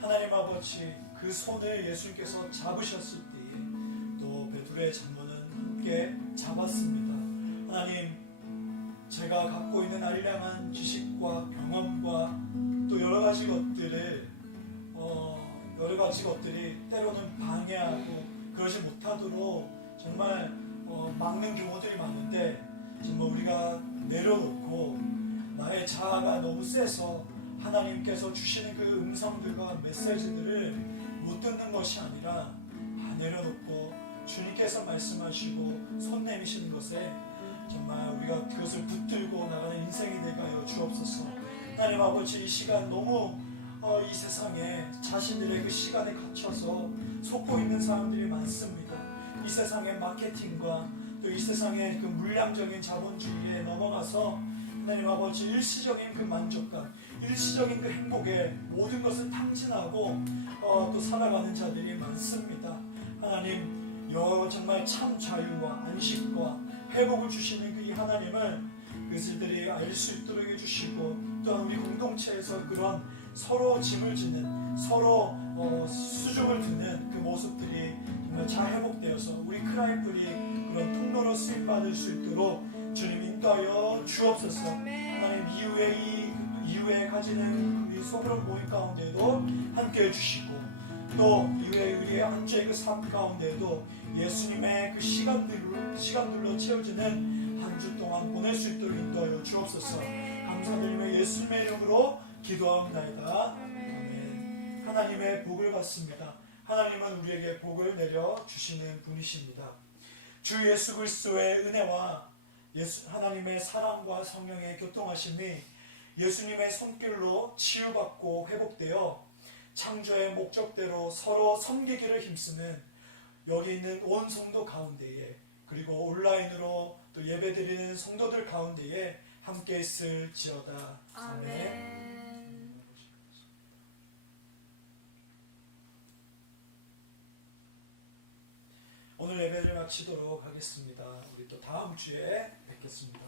하나님 아버지, 그 손을 예수님께서 잡으셨을 때에 또 베드로의 장로는 함께 잡았습니다. 하나님, 제가 갖고 있는 알량한 지식과 경험과 또 여러 가지 것들이 때로는 방해하고 그러지 못하도록 정말 막는 경우들이 많은데, 정말 우리가 내려놓고 나의 자아가 너무 세서 하나님께서 주시는 그 음성들과 메시지들을 못 듣는 것이 아니라 내려놓고 주님께서 말씀하시고 손 내미시는 것에 정말 우리가 그것을 붙들고 나가는 인생이 되게 하여 주옵소서. 하나님 아버지, 이 시간 너무 이 세상에 자신들의 그 시간에 갇혀서 속고 있는 사람들이 많습니다. 이 세상의 마케팅과 또 이 세상의 그 물량적인 자본주의에 넘어가서 하나님 아버지, 일시적인 그 만족감, 일시적인 그 행복에 모든 것을 탕진하고 또 살아가는 자들이 많습니다. 하나님, 정말 참 자유와 안식과 회복을 주시는 그 이 하나님을 그들이 알 수 있도록 해주시고, 또한 우리 공동체에서 그런 서로 짐을 지는, 서로 수줍을 드는 그 모습들이 정말 잘 회복되어서 우리 크라이플이 그런 통로로 쓰임받을 수 있도록 주님 인도하여 주옵소서. 하나님, 이후에 가지는 우리 소그룹 모임 가운데도 함께 해주시고, 또 이후에 우리의 한주의 그 삶 가운데도 예수님의 그 시간들로 채워지는 한 주 동안 보낼 수 있도록 인도하여 주옵소서. 감사드리며 예수님의 이름으로 기도하옵나이다. 아멘. 하나님의 복을 받습니다. 하나님은 우리에게 복을 내려 주시는 분이십니다. 주 예수 그리스도의 은혜와 하나님의 사랑과 성령의 교통하심이 예수님의 손길로 치유받고 회복되어 창조의 목적대로 서로 섬기기를 힘쓰는 여기 있는 온 성도 가운데에, 그리고 온라인으로 또 예배드리는 성도들 가운데에 함께 있을지어다. 아멘. 오늘 예배를 마치도록 하겠습니다. 우리 또 다음 주에 뵙겠습니다.